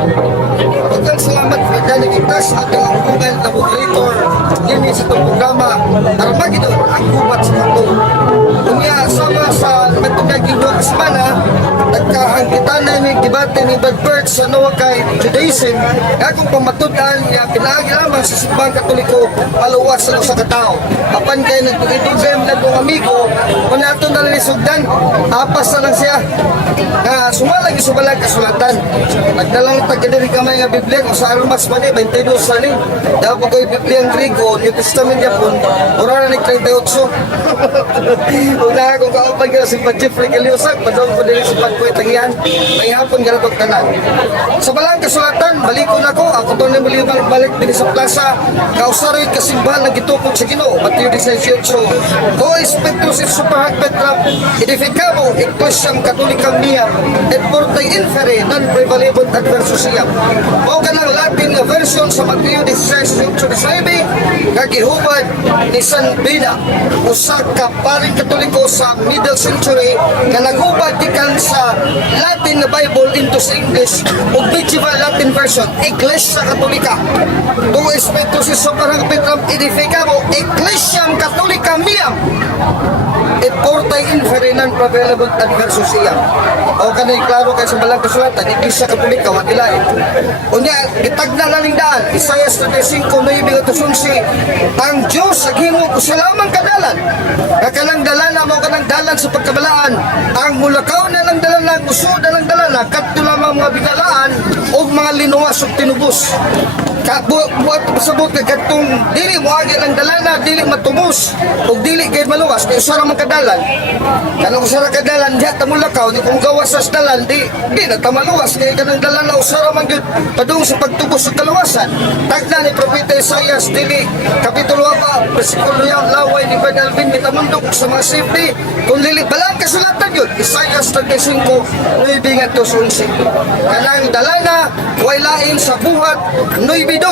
Daghang salamat kay Danny Quitas at ang Google na moderator din sa itong programa Armageddon ang gubat sa mundo. Kunya sama sa matugaging 2 semana nagkahangkitan na yung debate ni Brad Bird sa Noah kay Judaism akong pamatudan niya pinaagi lamang sa simbang katoliko maluwas sa usa ka tao. Apan kay nagtugidugem na kong amigo kung nato na lisugdan apas na lang siya sumalag isubalag kasulatan nagdalang tagdiri kamay nga Biblia kung sa Almas man 22 sa ni daw po ko'y Biblia ang Grigo New Testament Japon ora na ni 38 una akong kaupag ka si Jeffrey Kaliusag padong ko dili si Pagkuy Tangian may hapon galatok tanan sa balang kasulatan baliko na ko ako doon na muli balik din sa plaza kausaroy kasimbahan na gitukod sa Ginoo Mateo 18 ko espiritu si Superhag Petra edificamo Ecclesiam Catholicam Mia et portae infere non prevalebant adversusiyam o kanang Latin nga version sa Mateo 16:19 kagihubad ni San Beda usa ka paring katoliko sa middle century nga naghubad gikan sa Latin na Bible into sa English ug medieval Latin version Iglesia Katolika tu espiritu si Superhag Petra edificamo Ecclesiam Catholicam Mia et portae infere non prevalebant adversusiyam o kanay klaro kay sa balang kasulatan Iglesia Katolika wa ilain unya gitagna na ning daan Isaiah 35:9-11 ang Dios naghimo ko sa lamang kadalan kanang dalana mo kanang dalan sa pagkabalaan ang mulakaw na lang dalan usod na lang dalan kadto lamang mga binalaan o mga linuwas ug tinubos buat pasabot ka katong dili mo agi lang dalana dili matubos ug dili kay maluwas kay usa ra man kadalan kanang usa ra kadalan diha ta mulakaw ni kung gawas sa dalan di na ta maluwas kay kanang dalana usa ra man gyud padung sa pagtubos sa kaluwasan tagna ni propeta Isaias dili kapitulo 4 bersikulo 1 laway ni Brad Alvin mitamundok sa mga safety kung dili balang kasulatan yun Isaias 35:9-11 kanang dalana way lain sa buhat 9:2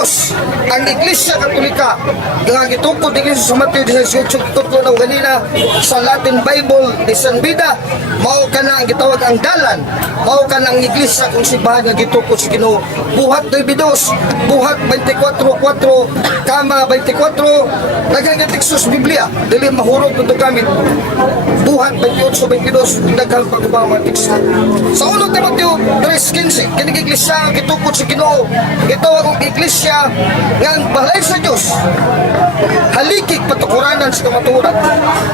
ang Iglesia Katolika nga gitukod din sa Mateo 18 tutlo ng ganina sa Latin Bible ni San Beda mao kana ang gitawag ang dalan mao kana ang Iglesia kung simbahan nga gitukod sa Ginoo buhat 9:2 buhat 24:4 kama 24 nagagatextos Biblia dili mahurot ito gamit buhat 28:22 daghang pagkubang mga teksto sa 1 Timoteo 3:15 kini Iglesia gitukod sa Ginoo gitawag ang Iglesia nga ang balay sa Diyos halikik patukuranan sa kamaturan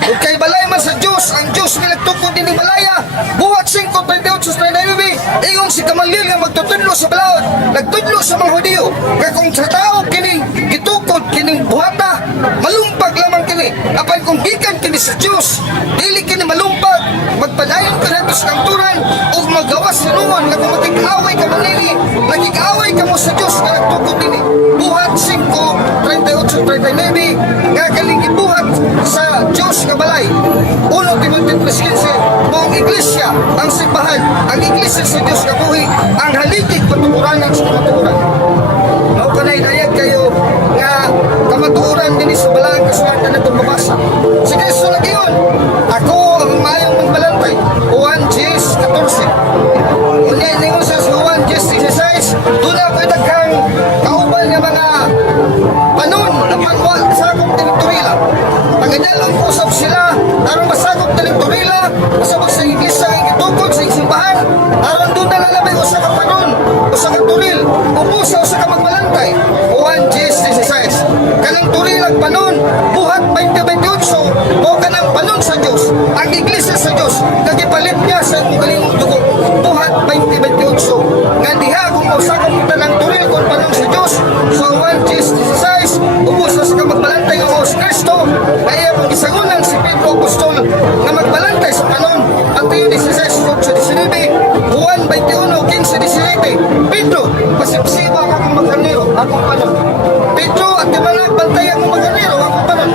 ug kay balay man sa Diyos ang Diyos nga nagtukod din ni balaya buhat 5:38-39 ingon si Gamaliel nga magtutudlo sa balaod nagtudlo sa mga Hudiyo kay kung sa tao kining gitukod kining buhata malumpag lamang kini apan kung gikan kini sa Diyos dili kini malumpag magpadayon ka nato sa kanturan ug magawas sa lungon nga kung magkikaway ka manili nagkikaway ka mo sa Diyos nga nagtukod din buhat 5:38-39 nga kaling gibuhat sa Diyos nga balay 1 Timoteo 3:15 mo ang Iglesia ang simbahan ang Iglesia sa Diyos nga buhi ang haligig patukuranan sa kamaturan mao kanay dayag kayo nga kamaturan din sa balang kasulatan na itong mabasa si Kristo lagi yun ako ang mayong magbalantay Juan 10:14 unya ningon sa Juan 10:16 doon ako itaghang kauban nga mga panon na pangwa sa akong teritorila pagadalang usap sila aron masagop teritorila masabag sa iglesia ang itukod sa simbahan aron doon na lalabay usa ka panon usa ka turil ubusa usa ka magbalantay Juan 10:16 kanang turilang panon buhat 20:28 o kanang panon sa Dios ang iglesia sa Dios nagipalit niya sa galingong dugo buhat 20:28 nga diha kung usagop ta ng turil kon panon sa Dios sa Juan 10:16 ubos sa magbalantay nga si Kristo ay ang gisagunan si Pedro Apostol nga magbalantay sa panon Mateo 16:8-19 Juan 21:15-17 Pedro pasipsiba ka kung magkaniro akong panon Pedro at di man bantay akong magkaniro akong panon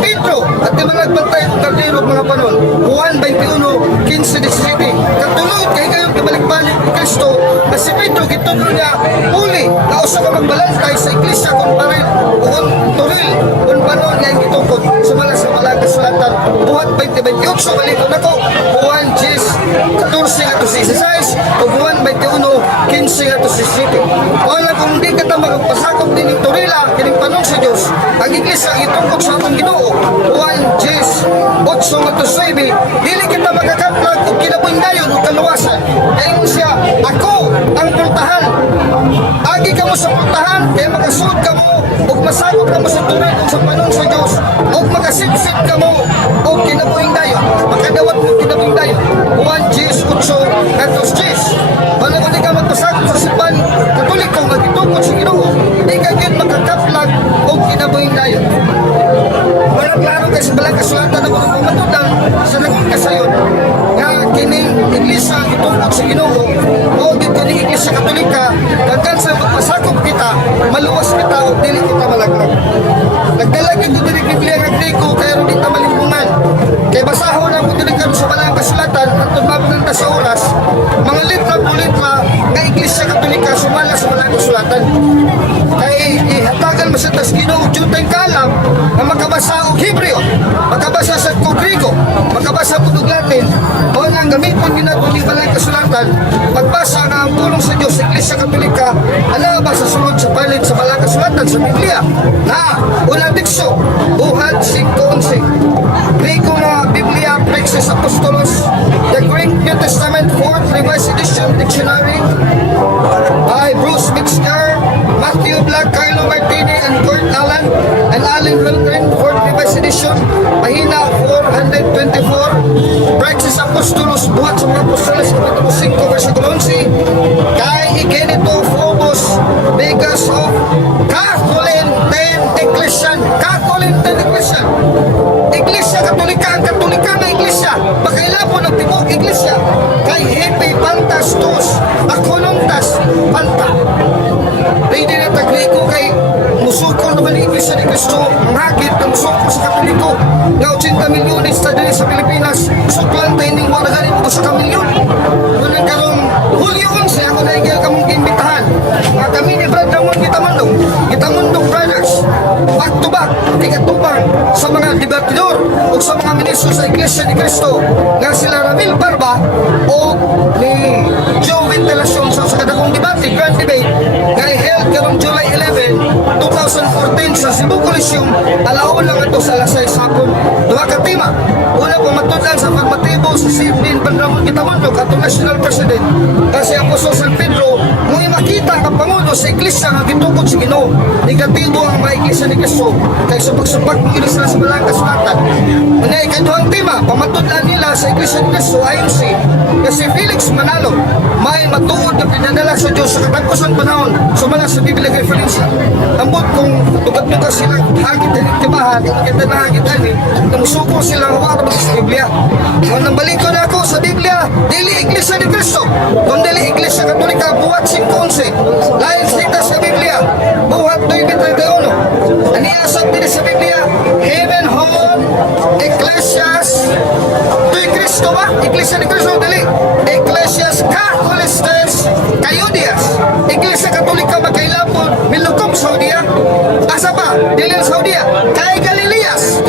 Pedro at di mga nagbantay ng kardero mga panon. Juan 21:15-17. Katulad kay kayong kibalik-balik ni Kristo na si Pedro gituno niya uli na usa ka magbalantay sa iglesia kung paril kung turil kung panon nga gitungkod sumala sa mga kasulatan. Juan 20:28 balito nako. Juan 10:14-16 o Juan 21:15-17. Wala kung di ka ta magpasakop din ng turila kining panon sa Dios ang iglesia gitungkod sa atong Ginoo. Juan 10:8-9 dili kita magakaplag og kinabuhing dayon ug kaluwasan. Kay mo siya ako ang pultahan. Agi ka mo sa pultahan kay makasud ka mo ug masakop ka mo sa turil ug sa panon sa Dios ug makasipsip ka mo og kinabuhing dayon. Makadawat mo kinabuhing dayon. Juan 10:8-10. Wala ko di ka magpasakop sa simbahan Katoliko nga gitungkod sa Ginoo. Di ka gyud makakaplag og kinabuhing dayon. Wala klaro kay sa balang kasulatan ng mga pamatudan sa naging kasayon nga kining iglesia gitungkod sa Ginoo o dito ni iglesia Katolika hanggang sa magpasakop kita maluwas kita o dili kita malaglag. Nagdalagi ko din Biblia nga Grego kaya rin kita malimbungan kay basahon ang kutilikan sa balang kasulatan at tumabang sa oras mga litra po litra nga iglesia Katolika sumala sa balang kasulatan kay ihatagan mo sa tas Ginoo jutay kalam na makabasa og Hebreo, makabasa sa Grego, makabasa po og Latin, o nang gamiton din natin yung balang kasulatan, pagbasa nga ang pulong sa Diyos sa Iglesia Katolika, alaba sa sunod sa palit sa balang kasulatan sa Biblia. Na, unang diksyo, Buhat 5:11. Grego na Biblia, Praxis Apostolos, the Greek New Testament 4th Revised Edition Dictionary, by Bruce Metzger, Matthew Black, Carlo Martini, and Kurt Allen, and Allen Wilgren, 4th Revised Edition, pahina 424, Praxis Apostolos, Buhat sa mga Apostolos, Kapitulo 5, versikulo 11, kay Igenito Phobos, Vegas of Catholic Ecclesian, Iglesia Katolika, ang Katolika na Iglesia, pakailapo ng Tibok Iglesia, kay Hepe Pantas Tus, Akonontas Panta. Pwede na tagligo kay musukol naman ang Iglesia ni Cristo, hagit ng musukol sa Katoliko, nga 80 milyones sa dili sa Pilipinas, suklan tayo ning wala galing mo sa kamilyon. Ngunit karong Hulyo 11, ako na igil kamong imbitahan. Nga kami ni Brad Ramon Gitamundong Brothers, back to back, tigatubang sa mga debatidor o sa mga ministro sa Iglesia ni Cristo, nga sila Ramil Barba o ni Joe Ventilacion sa kadakong debate, grand debate, nga held karong July 11, 2014 sa Cebu Coliseum, alaon lang ito sa alas 6 hapon. Duha ka tema. Una po matudlan sa pagmatibo sa Sipin Bandramon Gitamundong atong National President kasi Apostol San Pedro nung makita ang Pangulo sa Iglesia nga gitukod sa Ginoo. Negatibo ang mga Iglesia ni Cristo kay subag-subag mo sila sa balang kasulatan. Unay kaduhang tema, pamatudlan nila sa Iglesia ni Cristo IMC kasi Felix Manalo may matuod na pinadala sa Diyos sa katagpusan panahon sumala sa Biblia kay Felinsa. Ambot kung tugat-tugat sila hagit na nitibahan, ikita na hagit ani, namusuko silang hawakan sa Biblia. Kung nambalik ko na ako sa Biblia, dili Iglesia ni Cristo, kung dili Iglesia Katolika, Buhat 5:11. Lain sita sa Biblia, Buhat 2:31. Aniasap din sa Biblia, Heaven Home, Ecclesias, Tuy Cristo ba? Iglesia ni Cristo, dili. Ecclesias Catholistes, Cayudias. Iglesia Katolika magkailapon, Milukom, Saudia. Asa pa? Dili sa Saudia. Kay Galileas,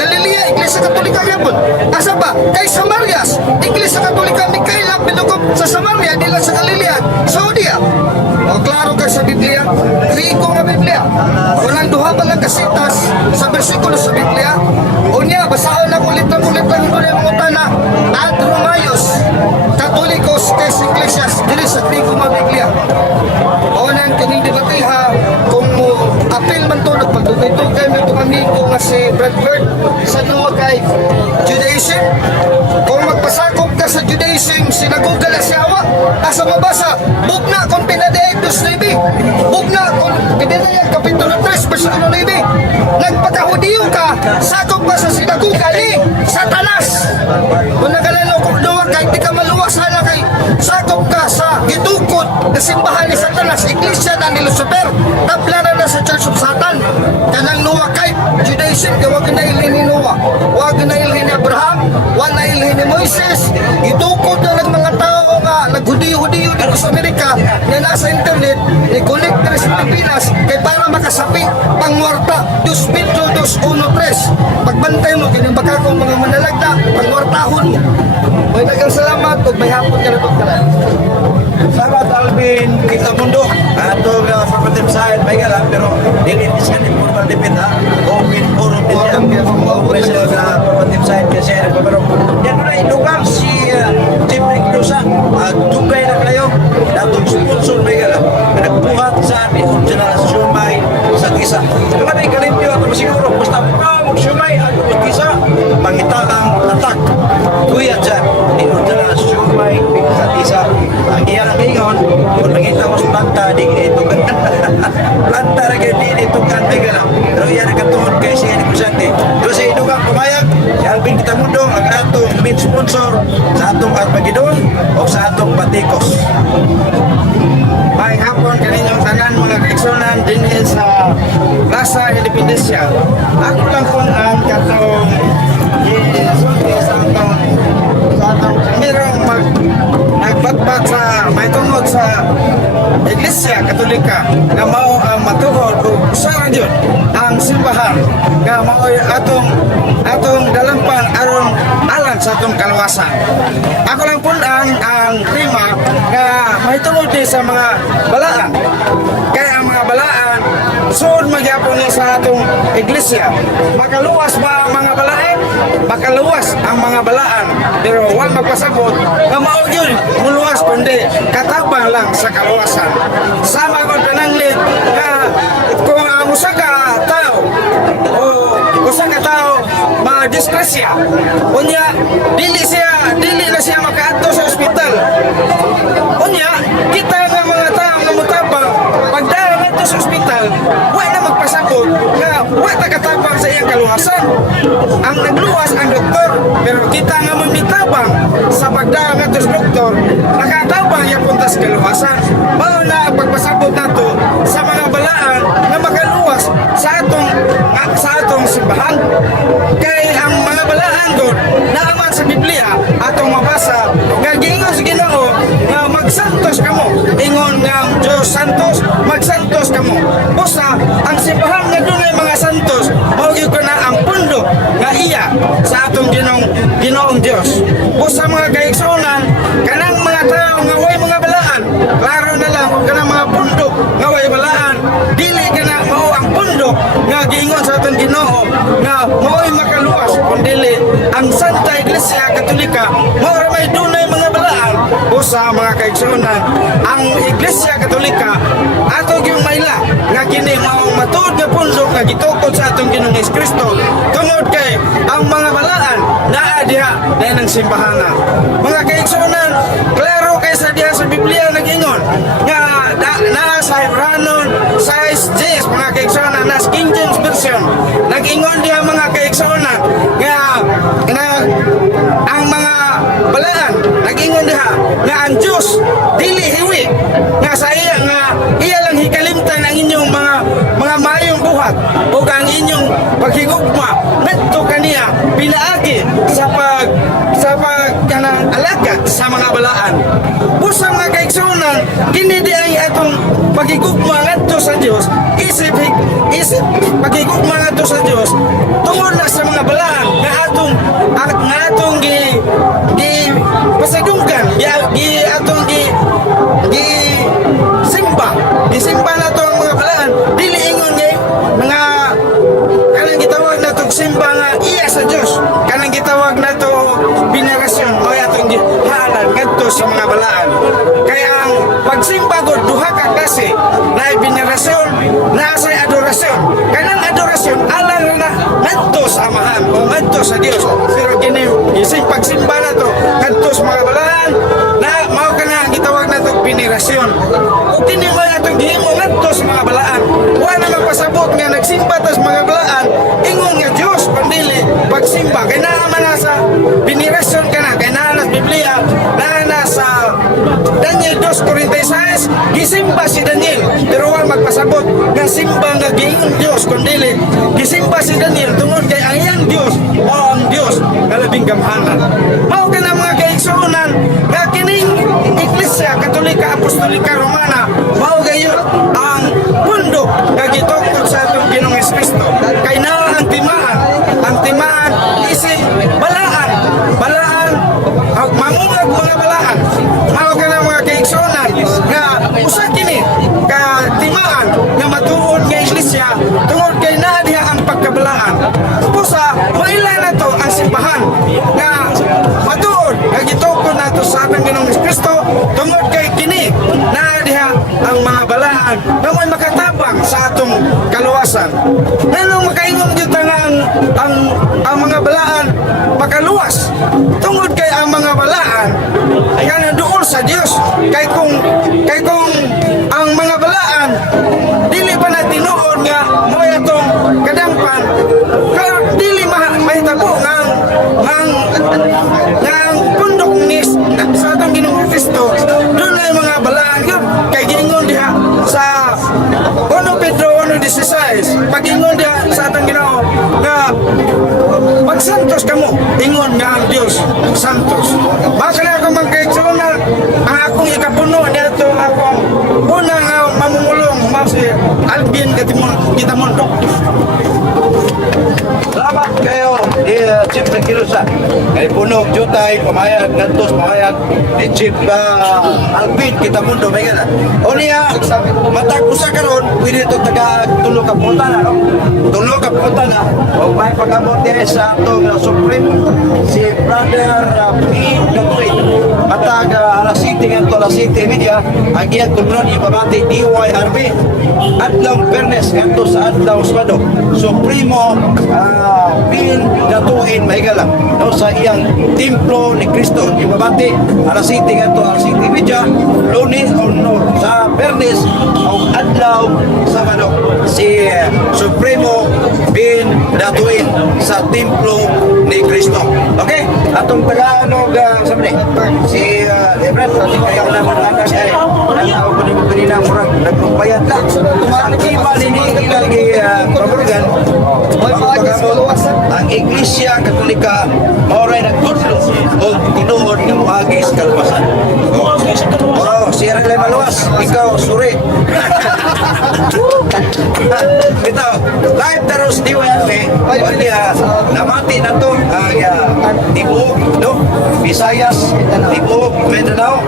Iglesia Katolika yapon. Asa pa? Kay Samarias, Iglesia Katolika Mikailap, Milukom sa Samaria, dili sa Galilea, Saudia. O klaro ka sa Biblia, Griego nga Biblia. Walang duha pa lang kasitas sa bersikulo sa Biblia. Unya, basahon lang ulit-ulit lang ito yung mga tana. Ad Romayos, Katolikos, Kes Ecclesias, dili sa Griego nga Biblia. O nang kaning debatiha, kung mo apel man to, nagpagdugay-dugay mo itong amigo nga si Brad Bird sa luwa kay Judaism. Kung magpasakop ka sa Judaism, sinagugala si Hawa, asa mabasa, bugna kung pinadaig dos Levi, bugna kung pinadaig Kapitulo 3, versikulo 9, nagpakahudiyo ka, sakop ka sa sinaguga ni Satanas. Kung nagalalo kung luwa kay, di ka maluwas hala kay, sakop ka sa gitukod na simbahan ni Satanas, Iglesia na ni Lucifer, tablana na sa Church of Satan. Kanang luwa kay Judaism, wag na ilin ni Noah, wag na ilin Itukod na ng mga tao nga naghudiyo-hudiyo dito sa Amerika na nasa internet ni kolektor sa Pilipinas kay para makasapi pangwarta 2 Pedro 2:1-3. Pagbantay mo kini baka kung mga manalagda pangwartahon mo. May nagang salamat ug may hapon ka na pagkalan. Salamat Alvin kita mundo ato nga papatim side may gala pero dili diskan informal depend ha open forum din yan open sa papatim side kasi pero yan na ilugang si Team Reclusa dugay na kayo datong sponsor may gala nagbuhat sa original Shumay sa tisa kami kalimpyo ato siguro basta pa mo Shumay ato tisa mangitalang tatak kuya dyan ni original Shumay sa tisa ang iyan ang ingon kung nakita mo sa planta di ito planta na kayo di ito kan pero iyan ang katuhod kay siya ni Kusante pero sa ito kang pumayag Alvin kita mundo ang atong main sponsor sa atong Armageddon o sa atong Batikos. May hapon kaninyong tanan mga kaigsunan din sa Plaza Independencia. Ako lang kung ang katong isulti sa atong merong nagbatbat sa may tungod sa Iglesia Katolika na mao ang matuod o usaha yun ang simbahan nga mao atong dalampan aron alang sa atong kaluwasan. Ako lang po ang tema nga may tungod din sa mga balaan. Kaya ang mga balaan suod magyapon ni sa atong iglesia. Makaluwas ba ang mga balaan? Makaluwas ang mga balaan. Pero wal magpasabot nga mao yun muluwas kundi katabang lang sa kaluwasan. Sama ko pananglit nga kung ang usa ka tao o usa ka tao madisgrasya unya dili na siya makaadto sa ospital unya kita nga mga tao nga mutabang pagdala ngadto sa ospital wa na magpasabot nga wa ta katabang sa iyang kaluwasan ang nagluwas ang doktor pero kita nga mitabang sa pagdala ngadto sa doktor nakatabang iya punta sa kaluwasan mao na pagpasabot nato sa mga balaan nga makaluwas sa atong simbahan kay ang mga balaan gud naaman sa Biblia atong mabasa nga giingon sa Ginoo nga magsantos kamo ingon nga ang Dios santos magsantos kamo busa ang simbahan nga dunay mga santos mao gyud na ang pundo nga iya sa atong Ginoong Dios busa mga kaigsunan kanang mga tao nga way mga balaan klaro na lang kanang mga pundo nga way balaan dili kana mao ang pundo nga giingon sa atong Ginoo nga mao'y makaluwas kundili ang Santa Iglesia Katolika mao ra may dunay mga balaan usa mga kaigsunan ang Iglesia Katolika ato gyud maila nga kini mao matuod nga pundo nga gitukod sa atong Ginoong Kristo tungod kay ang mga balaan naa diha ng simbahana mga kaigsunan klaro kay sa diha sa Biblia nagingon nga na sa Hebrew 6:10 mga kaigsunan na King James Version nagingon diha mga kaigsunan nga ang mga balaan nagingon diha nga ang Dios dili hiwi nga sa iya nga iya lang hikalimtan ang inyong mga mayong buhat o ang inyong paghigugma ngadto kaniya pinaagi sa kanang alagad sa mga balaan busa mga kaigsunan kini di ay atong paghigugma ngadto sa Dios isip paghigugma ngadto sa Dios tungod na sa mga balaan nga atong pasadunggan simba na to ang mga balaan dili ingon ngay mga kanang gitawag na to simba nga iya sa Dios kanang gitawag na to venerasyon o atong halan ngadto sa mga balaan kaya ang pagsimba gud duha ka klase na venerasyon na sa adorasyon kanang adorasyon alang na ngadto sa amahan o ngadto sa Dios pero kini isig pagsimba na to ngadto sa mga balaan na mao kana ang gitawag na to venerasyon o kini mo atong gihimo ngadto sa mga balaan wa na magpasabot nga nagsimba tas mga balaan ingon nga Dios pandili pagsimba kay naa man sa venerasyon kana kay naa sa Biblia naa sa Daniel 2:46 gisimba si Daniel pero wa magpasabot nga simba nga giingon Dios kundi gisimba si Daniel tungod kay ayang Dios o ang Dios nga labing gamhanan. Mao kana mga kaigsuonan nga kining Iglesia Katolika Apostolika Romana mao gayon ang pundok nga gitukod sa atong Ginoong Kristo kay naa ang timaan isip balaan mamungag mga balaan. Mao kana mga kaigsuonan nga usa kini ka timaan nga matuod nga iglesia tungod kay naa diha ang pagkabalaan. Pusa maila na to ang simbahan nga matuod nga gitukod nato sa atong Ginoong Kristo tungod kay kini naa diha ang mga balaan nga may makatabang sa atong kaluwasan. Nganong makaingon gyud nga ang mga balaan makaluwas tungod kay ang mga balaan ay nanduol sa Dios kay kung ang mga balaan dili pa na tinuod nga mo atong kadampan kaya dili mahitabo ang pundok ni sa atong Ginoong Kristo doon ay mga balaan yun kay gingon diha sa 1 Pedro 1:16 pag-ingon diha sa atong Ginoo nga magsantos kamo ingon nga ang Dios santos. Baka na akong magkaigsunan ang akong ikapuno dito akong unang mamumulong si Alvin Kitamundo. Salamat kayo di Chief Nakilusa. Kay punog jutay pamayag gantos pamayag di Chief Alvin Kitamundo may gana. O niya matag usa karon pwede to taga tulo ka punta na no. Tulo ka punta na. O may pag-abot dire sa atong Supreme si Brother P. Gatoy. Matag alas 7 ngadto alas 7 media ang iyang kulon ibabati DYRB adlaw Bernes ngadto sa adlaw Sabado. Supremo Pin Datuin mahigala no sa iyang templo ni Cristo ibabati alas 7 ngadto alas 7 media Lunes o no sa Bernes o adlaw Sabado si Supremo Pin Datuin sa templo ni Cristo. Okay? Atong Tagalog sabi si Lebret kaya naman lang kay ako ko ni kanina murag nagpayat lang. Iba ni lagi paborgan ang Iglesia Katolika maoray nagtudlo o tinuod nga moagi sa kalpasan. Oh, siya rin maluwas. Ikaw, suri. Ito, live taros DYRB. Namati na to ang Tibuok, no? Visayas, Tibuok, Mindanao,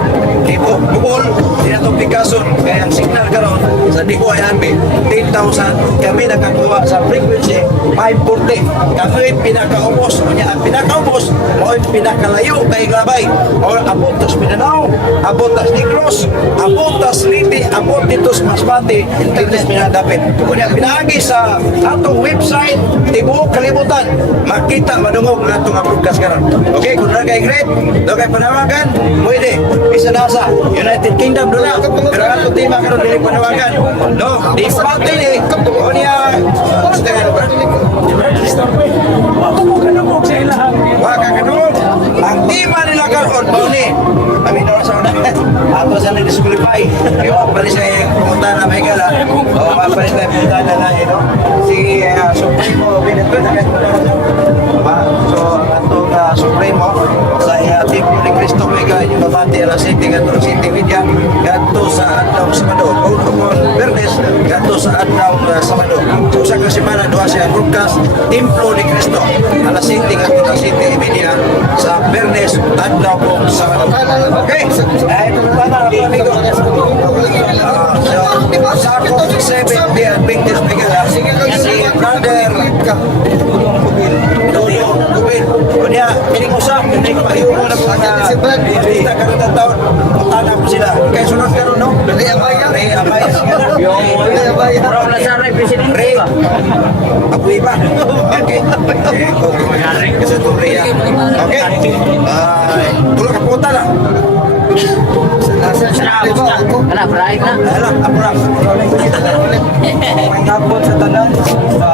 Tibuok, Bukol, dinatong Picason. Kaya ang signal karon sa DYRB, 10,000. Kami nakakuha sa frequency 540. Kami pinakaubos. Ang pinakaubos, o pinakalayo kay Glabay. O apuntos Mindanao, apuntas Negros, apuntas Liti, apuntitos Masbate, titos pinadapit. Kung pinaagi sa atong website, Tibuok Kalibutan, makita madungog na itong broadcast karon. Okay, kung na kay great, doon kay panawagan, pwede. Isa na sa United Kingdom doon na. Pero ang tema karon dili panawagan. No, di pati ni o niya waka kanong ang tema nila karon mo ni amin oras sa ato sa disqualify kaya pa rin siya pumunta na may gala o pa rin siya pumunta na no si Supremo Benedicto so atong Supremo sa Templo ni Cristo Mega yung babati alas 7 gato City Media gato sa adlaw Sabado o Bernes gato sa adlaw Sabado so sa kasimana doa siya broadcast Templo ni Cristo alas 7 gato sa City Media sa Bernes adlaw po Sabado. Okay, ito na na amigo sa ako 7 day Bingtis Megala si Brother Kubin kunya pining usap pining pahiyo mo na kita karon ta taon anak mo sila kay sunod karon no dali abaya bro na sa presidente ba ako iba okay kasi to riya okay tulo ka puta na Ala, bright na. ala apra Tapos sa tanan sa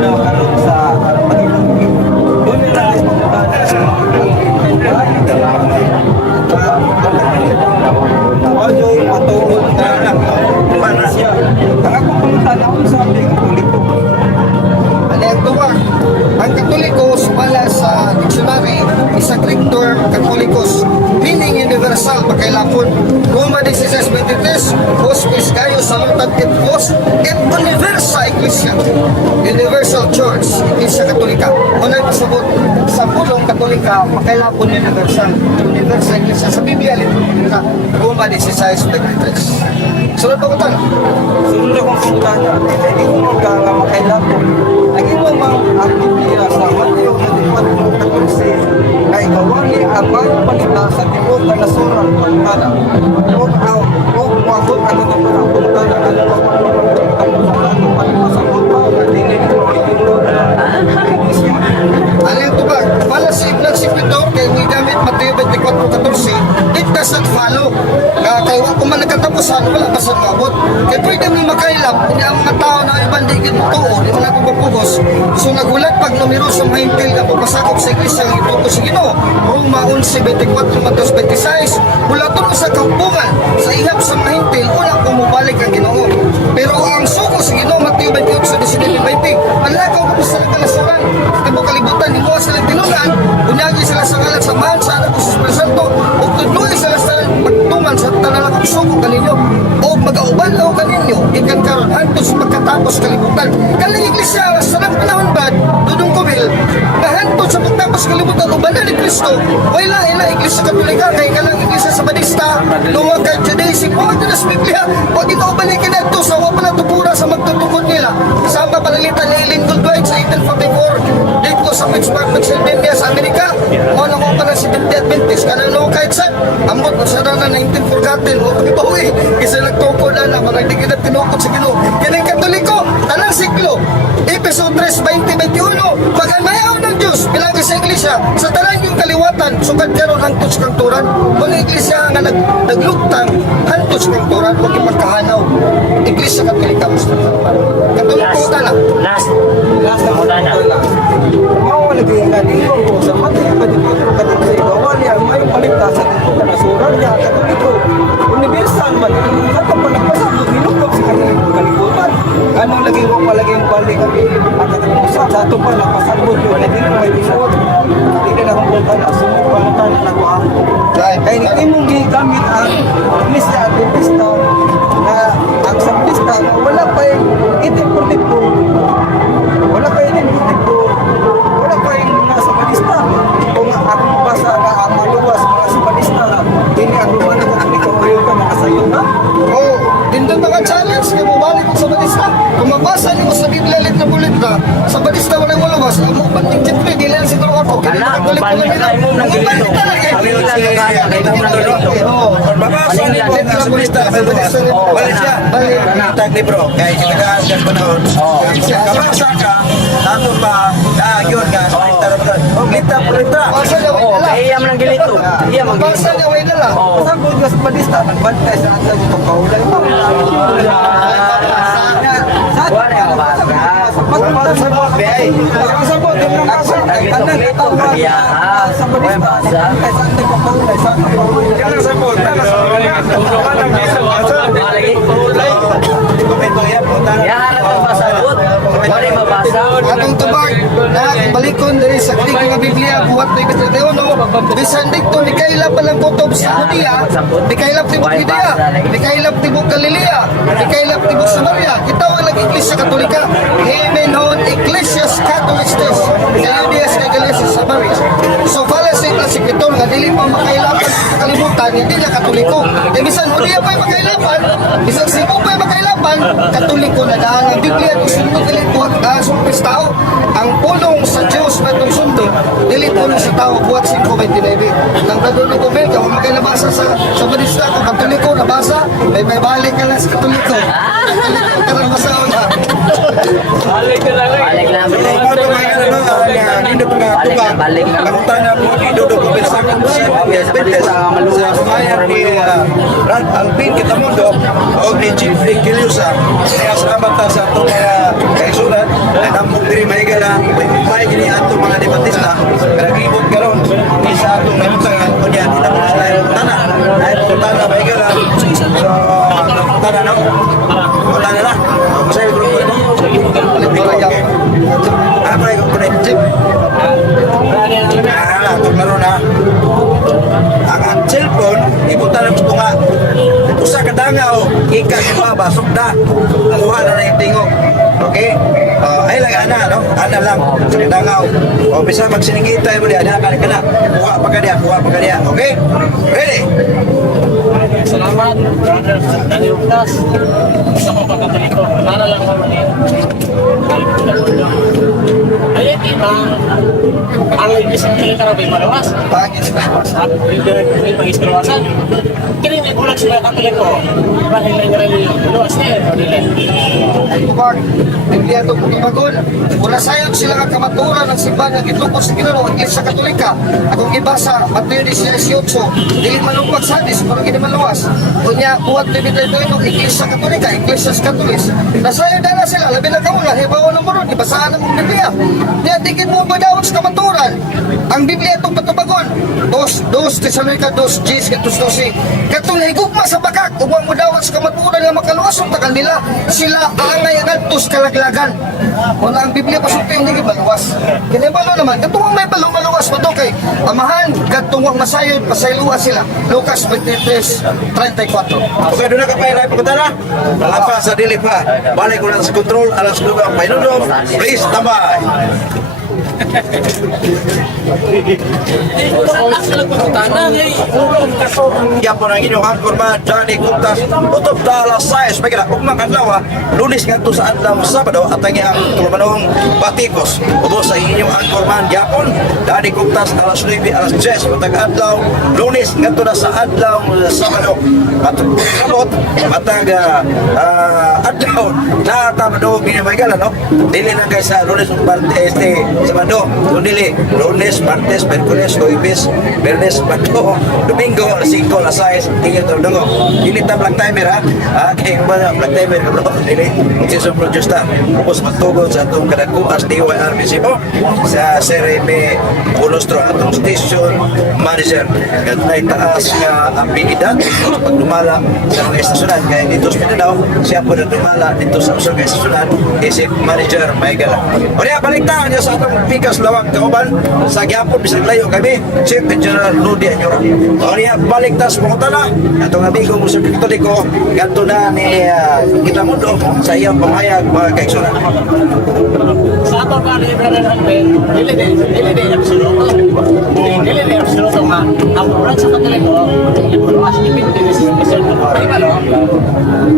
karon sa Ayoy matulog na it was an universal iglesia. Universal Church, Iglesia Katolika. Unang pasabot sa pulong Katolika, makailapon universal. Universal Iglesia. Sa Biblia, Liturgia, Roma 16:33. Sunod pa ko tanong. Sunod akong pangutana, hindi ko magkakamakailangan. Lagi mo mang ang Biblia sa Mateo 24:14 kay kawali ang bagong balita sa tibok na nasural pagkala. O muabot ang nagpapala pagkala ang pagpasabot pa na dili ko Alin to ba? Pala sa Iblang Sipidor, kay may gamit Mateo 24:14, it does not follow. Kaya kung man nagkatapusan, wala pa sa mabot. Kaya pwede mo makailap, hindi ang mga tao na ibang di gintuo, di mo natin papugos. So nagulat pag numero sa mahintil na papasakop sa iglesia ang ito ko sa Ginoo. Roma 11:24-26, mula tulo sa kampungan, sa ihap sa mahintil, unang kumubalik ang Ginoo. Pero ang suko sa Ginoo, Mateo 28:19-20, ang lakaw ko sa kalasuran. Tibok kalibutan, hindi mo silang tinunan, unyagi sila sa kalat sa mahal sa anak ko sa Espiritu Santo, o tudloy sila sa pagtuman sa tanalakang suko kaninyo, o mag-auban lao kaninyo, ikan karon hantos pagkatapos kalibutan. Kaling iglesia, sa panahon ba, dudong kubil, na hantos sa pagtapos kalibutan, ubanan ni Kristo, wala ina iglesia Katolika, kay kalang iglesia sa Badista, luwag ka Judaism, o ito na sa Biblia, o ginaubanin ito, sa wapa na tupura sa magtutugod nila, sama palalitan ni Lincoln Dwight sa 1844, dito sa Pittsburgh, Pennsylvania, sa Amerika, o nang pa na si Binte Adventist, kanang no kahit saan, amot mo siya na 19 forgotten, o pag-ibawi, kasi nagtuko na mga di kita tinukot sa Ginoo. Kanang Katoliko, tanang siklo, Epeso 3:20-21, pag-amayaw ng Diyos, bilangin sa iglesia, sa tanan yung kaliwatan, sugad karon hantos kang turan, mga iglesia nga naglugtang, hantos kang turan, huwag ipagkahanaw. Iglesia Katolika, Katoliko, tala. Last Lasa mo Mutana. mawala kayo nga dito ko sa Mateo 24:14 kawali ang may palita sa tibok na nasural niya Katoliko. Universal man sa pagpasabot minukop sa kalibutan. Ano lagi mo palaging balik ang katapusan sa ato pa napasabot yun na hindi may tinuod. Hindi na akong puntan asumot pangutan na ko ako. Kaya hindi mong gigamit ang Iglesia Adventista na ang Sablista wala pa yung itin-pulip wala pa yung wala pa yung mga Sabalista. Kung ang basa na ang maluwas mga Sabalista na hindi ang lumana ko ang ikaw ayaw ka makasayo na. Oh, dindot mga challenge kay mo balik ko sa Badista. Kung mabasa niyo sa Biblia na bulita, sa Badista wala luwas. Ang mo panting jitri dili lang siguro ako. Kaya Ala, Katoliko lang balik nila. na mo nang Ang dito. balik talaga. Oh, mabasa ni mo nga sa lista sa luwas. Balik siya. Tag libro. Kaya kinagaan ka panahon. Kabasa ka, nato pa, yun nga, lita po lita. Basa niya way Oh, dala. kaya man ang gilito. Iya man Basa niya way dala. Oh. Sa Budyo sa Badista, nagbantay sa atin sa pagkaulan. Wala ang basa. Pagkasabot, yung mga basa, kanan katawag sa Badista, kaya saan tayo pagkaulan, saan Malagi. Komento yan po. Yan ang mabasabot. Wala yung mabasa. Atong tubag na balikon diri sa Grigo nga Biblia buhat ni Kateono. Bisan dito ni kailap pa lang kutob sa Judea, ni kailap tibok Judea, ni kailap tibok Galilea, ni kailap tibok Samaria. Ito ang Iglesia Katolika. Hemenon Ecclesias Catholicus. Sa Judea sa Galilea sa Samaria. So pala sa Iblang Sipidor nga dili pa makailapan sa kalibutan, hindi na Katoliko. E bisan Judea pa makailapan, bisan Cebu pa makailapan, Katoliko na daan ang Biblia kung sundot dili buhat sa tao. Ang pulong sa Diyos na itong sundot, dili pulong sa tao buhat 5:29. Nang nadulo ko Mel, kung makay nabasa sa Badista, kung Katoliko nabasa, may balik ka lang sa Katoliko. Katoliko ka lang basa na. Balik lang. Balik lang. Nakutana po ni Dodo Kubilsakan sa bayan ni Brad Alvin Kitamundo o ni Chief Kiliusa. Kaya salamat ta sa itong mga kaisunan na nampong diri mahigala may gini ato mga debatista karagibot karon ni sa atong nabutangan o niya kita mo sila yung tana ay tana mahigala tana na wala na lang masaya yung grupo ito ako ay connective itong laro na ang cellphone ibutan ang gusto nga usa ka dangaw, ika ibaba, sukda. Kuha na yung tingog. Okay? Ay lang, ana, no? Ana lang. Sa dangaw. O, bisa magsiningitay mo diya, ka na. Kuha pa ka diya. Okay? Ready? Salamat, brother Daniel Plus. Sa mga pagkakaliko, para lang ako ay, iba, ang isang kalikarabay malawas. Bakit ba? At may magistrawasan. Kini may kulang sila katoliko. Bahil na yung luwas niya. Tubag, Biblia ito pagbagon. Wala sayang sila nga kamaturan ng simbahan ng itukos sa Ginoo ang Iglesia Katolika. Akong ibasa, Mateo 18, dili manumpag sa hadis, pero hindi maluwas. Kunya, buhat bibigay ito yung Iglesia Katolika, Iglesia Katolis. Nasayang dala sila, labi na kaula, hibawa ng muron, ibasaan ng Biblia. Kaya dikit mo badawat sa kamaturan. Ang Biblia itong patubagon. 2 Tesalonica 2:10 katus 12. Katong higugma sa bakak, uwang mo dawat sa kamaturan nga makaluwasong takal nila. Sila angay ang altos kalaglagan. Wala ang Biblia pasulti hindi maluwas. Kinibalo naman, katong may maluwas mo to kay amahan, katong masayod, pasayluwa sila. Lucas 23:34. Okay, doon na ka pa yung live pagkatala. Apa sa dili pa. Balik ko na sa control, alas lugar, painundong. Please, tambay. Yan po ng inyong anchorman, Johnny Guptas. Utop na alas 6. Magkita, ugmang adlaw, Lunes nga ito sa adlaw Sabado at ang iyang tulmanong batikos. Ubos sa inyong anchorman, Yapon, Johnny Guptas, alas 9, alas 10. Matag adlaw, Lunes nga ito na sa adlaw Sabado. Matag adlaw na Sabado, ginamagala, no? Dili na kayo sa Lunes, Sabado, dili, Lunes, Martes, Merkules, Jueves, Viernes, Sabado, Domingo, alas 5, alas 6, tingin ito dungo. Dili ta black timer ha? Kaya ba na black timer ka bro? Dili, season produce ta. Tapos magtugod sa itong kadakuas DYRBC mo sa Sereme Bulostro atong station manager. At may taas nga abilidad pag dumala sa mga estasyonan. Kaya dito sa Mindanao, siya po na dumala dito sa mga estasyonan, isip manager Maygala. O niya, balik tayo niya sa atong Pikas Lawag Kauban sa Gyapon, bisag layo kami, Chief Engineer Ludi Anyoro. O niya, balik tayo sa Pangutala, atong amigo Muslim Katoliko, ganto na ni Kita Mundo sa iyang pamahayag mga kaigsunan. Sa ato pa ni Brother Alvin, dili absoluto. Dili absoluto nga. Ang oras sa katoliko, yung luwas ni Pintinis, di ba no?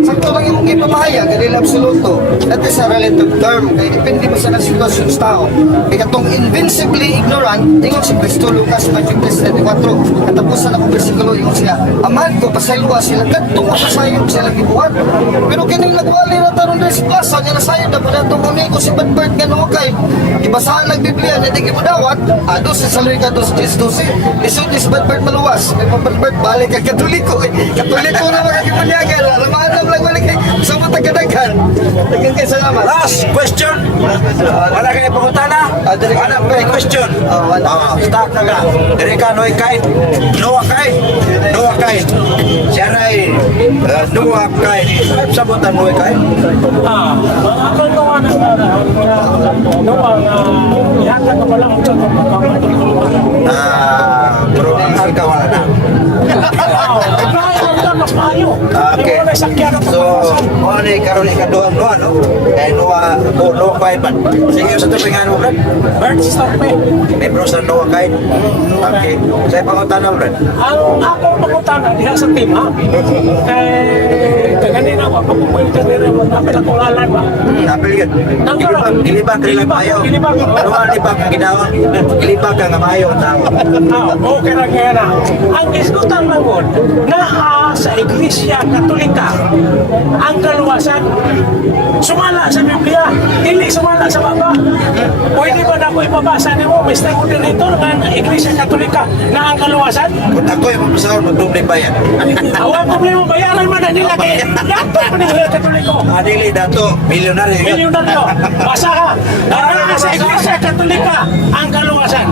Sakto lang yung ipamahayag, kanila absoluto. That is a relative term. Kaya depende mo sa sitwasyon sa tao. Kaya itong invincibly ignorant, ingon si Cristo, Lucas 5:34. Katapusan ako versikulo, ingon siya, Amahan ko, pasaywa sila, kadtong masasayog sila gibuhat. Pero kining nagwali na taron rin sa klasa, niya nasayod na pala itong umigo si Badbert nga no kay. Ibasahan nagbiblia, na di kimudawat, ados sa Salurica 2:12. Lisod ni si Badbert maluwas. May Badbert, balik ka Katoliko. Katoliko na mga kipunyagan. Alamahan lang balik kay sa mga tagadaghan. Dagan kayo salamat. Last question. Wala kayo pangutana? Wala kayo question. Stop na ka. Dari ka, Noy Kain. Noah Kain. Noah Kain. Siya na Noah Kain. Sabutan Noah Kain. Ako nawa na nawa yata ko lang ito. Pero ang ikaw wala na. Okay. So, ano ni karon ikaduhang Noah, no? Kaya Noah, Noah Kain man. Sige, sa tupingan mo, Brad. Bird stop me. Membro sa Noah Kain. Okay. Saya pangutana, Brad. Ang akong pagutana diha sa team ha. Kanina ako pagpupunta dito mo napil ako lalan ba. Napil yun. Gilibag mayo. Ano ang libag ang ginawa? Gilibag ang mayo ang tao. Okay na kaya na. Ang iskutan mangon na sa Iglesia Katolika ang kaluwasan sumala sa Biblia, hindi sumala sa baba. Pwede ba na ako ipabasa ni mo, Mr. Moderator, ng Iglesia Katolika na ang kaluwasan? Kung ako yung mamasahol, magdoble bayan. Awang problema, bayaran man na nila kay dato pa nila Katoliko. Adili dato, milyonaryo yun. Milyonaryo, basa ka. Na sa Iglesia Katolika ang kaluwasan.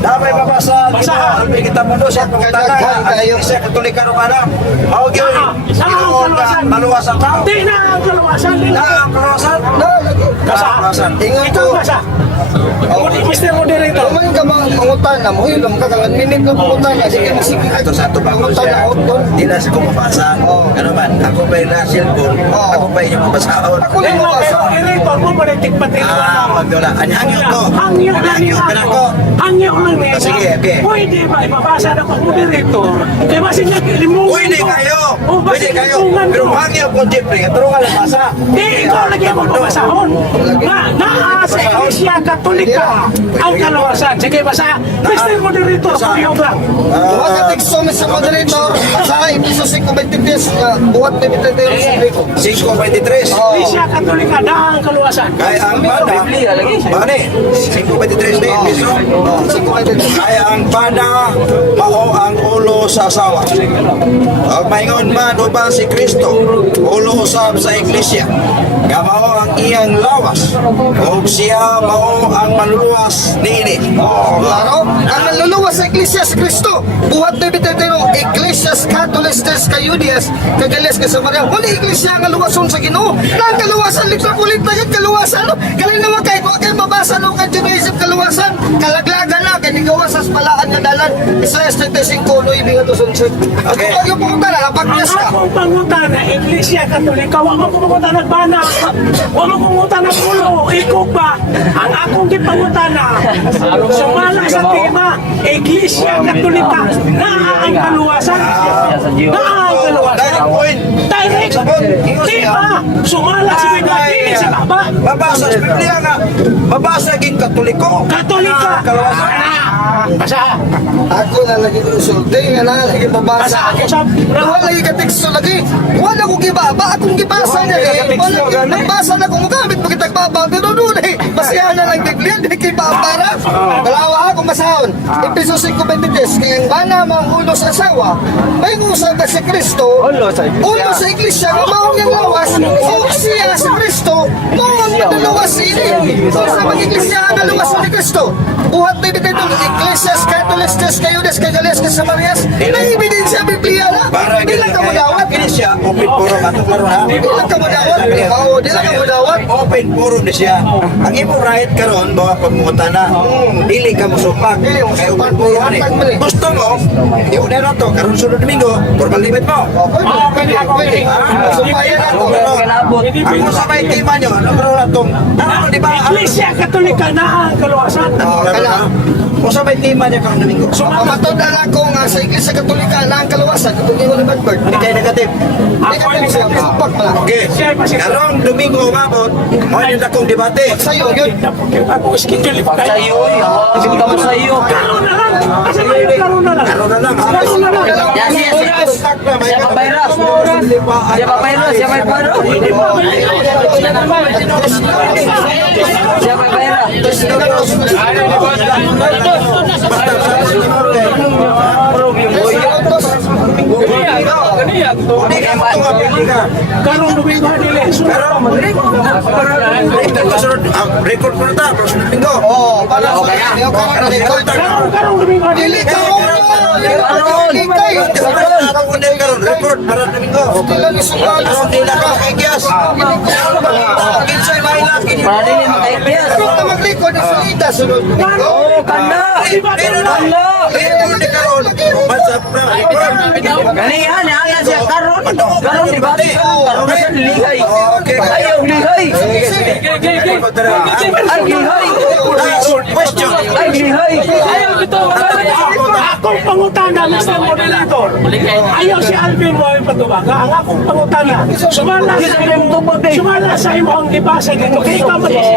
Damay babasa, Basahan. Albi kita mundo sa pagkatala. Ang Iglesia Katolika rin mana. Ako yun, Saan ang kaluwasan? maluwasan tao. Di na ang kaluwasan. Di na. Na ang kaluwasan? Na, lagi. Basa. Kaluwasan. Ingat Ikaw ko. basa. Mr. Moderator. Kumain ka pangutana mo, ilang ka kalang minit na pangutana, sige sige Ato sa ato bago siya. Di na siya kumabasa. Ano man, ako pa yung cellphone, ako pa yung mabasahon. Ako lang Pero mabasa. ito mo palitik-patik Magdala. Hangyo ko. Hangyo lang Hangyo niya ka na ako. ko. Hangyo lang niya. Sige, okay. Pwede ba ibabasa na kung moderator? Kaya basi niya limungan Pwede ko. kayo. O, basi Pwede kayo. limungan Pero ko. hangyo ko, Jeffrey. Turo ka lang basa. Di ikaw lagi ako babasahon. Naa sa Iglesia Katolika ang kalawasan. Sige, basa. Mr. Moderator, puyog lang. Huwag ka teksto sa moderator, sa episode 5.23 na buhat na bitadero sa Rico. 5.23. Iglesia Katolika na ang kalawasan. Kaya ang banda, Biblia lagi. Bani, 5.23 na yung piso. 5.23. Kaya ang banda, mao ang ulo sa asawa. Ang maingon man ubang si Kristo, ulo usab sa iglesia. Nga mao ang iyang lawas. O siya mao ang manluwas niini. Klaro, ang manluluwas sa Iglesia sa Kristo. Buhat na bitadero, Iglesias Catholicas Kayudias, Kagalias ka sa Maria. Wala Iglesia ang luwason sa Ginoo. Nang kaluwasan, litrapulit na yung kaluwasan. No? Kalinawa kahit huwag kayo mabasa no ka Judaism kaluwasan. Kalaglagan na, kanigawas sa palaan nga dalan. Isaiah 35, no ibig ito sunod. Okay. Huwag yung pumunta na, napagnas ka. Ang akong pangutana, Iglesia Katolika, huwag mo pumunta ng bana, huwag mo pumunta ng pulo, ikaw ba? Ang akong gipangutana, sumala sa tema, Iglesia Katolika, na ang kaluwasan, na ang kaluwasan. Direct point. Direct, di ba? Sumala sa Biblia, di sa baba. Mabasa sa Biblia nga. Mabasa ging Katoliko. Katolika, basa. Ako na lagi insulting, nga na lagi mabasa. Basa ako sa... Wala lagi ka teksto lagi. Wala ko gibaba, akong gibasa na eh. Wala nagbasa na kung gamit mo kitagbaba. Pero doon eh, basihan na lang Biblia, di kay babara. Dalawa akong basahon. Episo 5.23, kaya ang bana mga ulo sa asawa, may usap ka si Kristo, ulo sa iglesia, kung maong yung lawas, o siya si Kristo, maong ang nalawas ini. So sa mag-iglesia ang nalawas ni Kristo. Buhat na ibigay doon, Iglesias, Catholicas, Kayudes, Kagalias, Kasamarias, may ebidensya Biblia na. Para Bilang ka mo dawat. Iglesia, open forum ato klaro ha. Bilang ka mo dawat. Oo, bilang ka mo dawat. Open forum na siya. Ang imo right karon bawa pagmunta na. Dili ka mo supak. Dili mo Kaya supak. open forum ni. Hatag mo ni. Gusto mo, iuna na to karon sunod Domingo, formal limit mo. Oo, pwede ako eh. Sumayan ako. Kinabot. Ako sa may tema nyo, ano karon na tong, ano di ba? Iglesia Katolika na ang kaluwasan. O sa may tema niya karon Domingo. Pamatod na ako nga sa Iglesia Katolika na ang kaluwasan. Katulad mo ni Bedford. Hindi kayo negative. Hindi ka tayo siya. Supak pala. Okay. Karong Domingo umabot, mo yung akong debate. Sa'yo, yun. Ako schedule pa Sa iyo, Ibig mo sa iyo. Karoon na lang. Kasi ngayon karoon na lang. Karon na lang. Karoon na lang. Yan siya, siya papayras. Siya papayras, siya may paro. Siya papayras. Hindi ka matungapili ka. Karoon Domingo nila. Record ko na ta, próximo Domingo. Oo, para sa kanya. Record. Karoon Domingo Dili nila. ka mo. Dili kayo. Record para Domingo. Sila ni Sugal. Karong di na ka kaigyas. Kinsay baila, Para din yung makaipiyas. Kung na mag-record ng salita, sunod. Oo, kanda. Kanda. Ganihan, yan siya karon. Karon di ba? Karon na siya lihay. Ayaw lihay. Ay lihay. Question. Ay lihay. Ayaw ito. Akong pangutana, Mr. Moderator. Ayaw si Alvin mo yung patubaga. Ang akong pangutana. Sumala sa imo ang ibasa dito. Kaya ikaw mag-isip.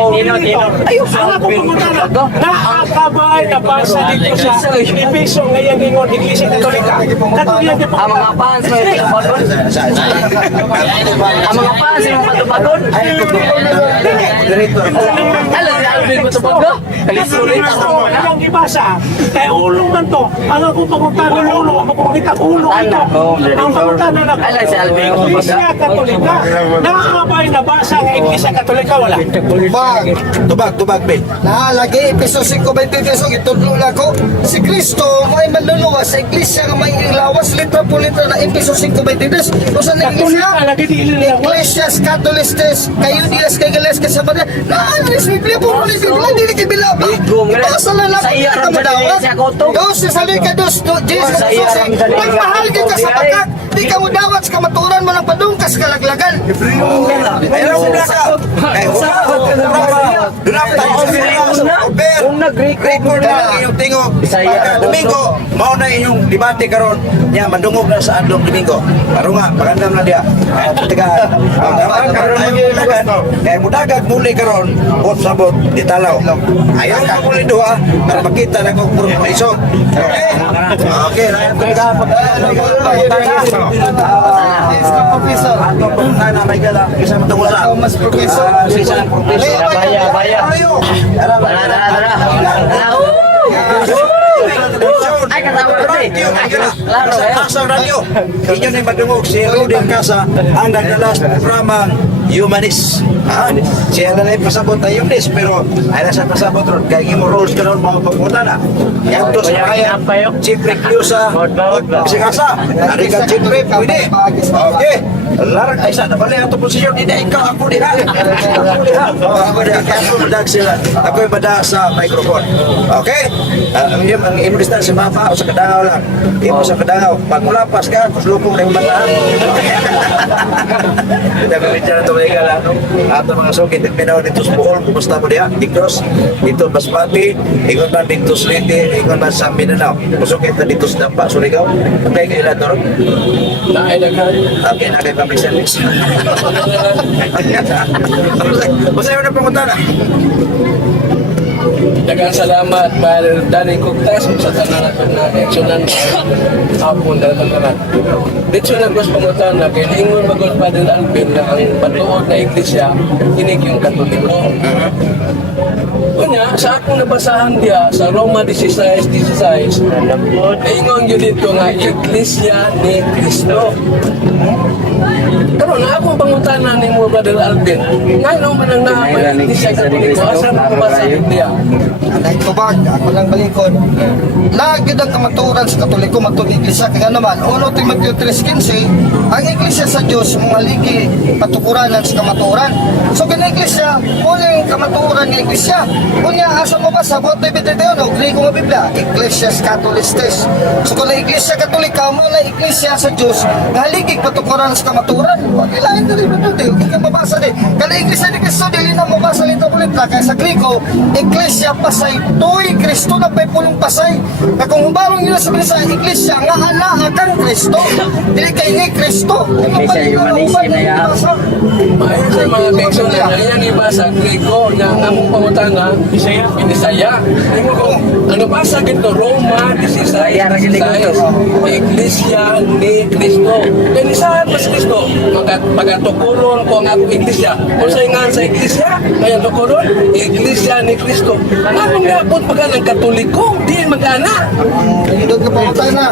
Ang akong pangutana. Naakabay na basa dito sa Episo ngayong ingon Iglesia Katolika. Katulad di Ang mga fans may tumagon. Ang mga fans may matumagon. Alam niya, Alvin mo tumagon. Kalisulit ako. Ang ibasa. Kaya ulong man to. Ang akong pangutana ulong. Ang pangutana ulong ito. Ang pangutana na Alam si Alvin mo Iglesia Katolika. Naakabay na basa ang Iglesia Katolika. Wala. Bag. Tubag, Ben. Nahalagi, episo 5.23, itudlo na ko. Si Kristo may manluluwas sa iglesia nga may ilawas, litra po litra na episo 5.23. Kung saan na iglesia? Katolika lagi di ilan. Iglesias, Catholicas, Kayudias, Kagalias, Kasamarias. Naalis, Biblia po rin Dili kibila ba? Bigong, Ipasa na lang sa iya ka ram sa madawat. dili siya koto. Dos sa salika dos Jesus Sa iya ram sa dili Magmahal ka sa siya. bakat. Di ka mo dawat sa kamaturan mo ng padungkas kalaglagan. Ayaw mo na ka. Kung Record na lang inyong tingo. Bisaya. Pagka Domingo, mao na inyong debate karon. Nya mandungog na sa adlong Domingo. Pero nga, magandam na dia. Tiga. Kaya mudagag muli karon, bot sabot ditalaw. Ayaw ka muli duha para makita na kung puro isog. Okay. Okay, Professor. na may gala isa matungkol sa Thomas Professor. isa professor. Baya. Ay, kasama ko Sa radio, inyo na madungog si Rodin Casa ang nagdalas programang Humanist. Siya na lang pasabot na Humanist pero ay nasa pasabot ron. Kaya mo rules ka ron mga pagpunta na. Yan to sa kaya Chief Reclusa si Casa. Ari ka Chief Rep, pwede. Okay. Larag ay sa nabali ang posisyon. Hindi ikaw ako diha. Ako diha. Ako madag sila. Ako'y madag sa microphone. Okay? Ang imbista si Mama o sa Kadangao lang. Imo sa Kadangao. Pag mulapas ka, kuslupong na yung bataan. Kita pamilya na ito mga igala. Ato mga sukit, pinaw dito sa Bohol, kumusta mo diha? Diktos, dito Basmati, ingon man dito sa Liti, ingon man sa Mindanao. Kusukit na dito sa Dampa, Surigao. Okay, kayo lang doon? Okay, nakay public service. Basta yun ang pangunta na. Daghang salamat para dani kugtas sa tanan natin na aksyonan hapon dalang tanan. Dito na gusto pangutana kay ingon magol Padre Alvin na ang patuod na iglesia kinig yung Katoliko. Kunya sa akong nabasahan diya sa Roma 16:16 ingon yun dito nga iglesia ni Cristo. Karon na akong pangutana ni mo Brother Alvin, ngano man ang naamay iglesia Katoliko asa mo mabasahin diya? Anay tubag, ako lang balikod. Lagi ang kamaturan sa Katoliko matong iglesia kaya naman 1 Timoteo 3:15 ang iglesia sa Dios mga ligi patukuranan sa kamaturan. So kini iglesia, uling kamaturan ng iglesia. Kunya asa mo ba sa bote biteo no Griego nga Biblia, Ecclesias Catholicus. So kung iglesia Katolika mo la iglesia sa Dios, haligi patukuran sa kamaturan. Ilain diri dito, kaya mabasa din. Kana iglesia ni Cristo dili na mabasa nito ulit kaya sa Griego, Ecclesia pasay toy Kristo na pay pulong pasay na kung hubarong nila sa iglesia nga ana kang Kristo dili kay ni Kristo humanism na yan. Maayos sa mga teksyon na yan iba sa Griego na among pangutana Bisaya. Imo ko ano ba sa ginto Roma 16:16 Iglesia ni Cristo. Kani saan mas Cristo magatukulon ko ang akong iglesia. Kung sa ingan sa iglesia kaya tukulon Iglesia ni Cristo. Ano nga po pagka ng Katoliko di magana. Indot ka pa na.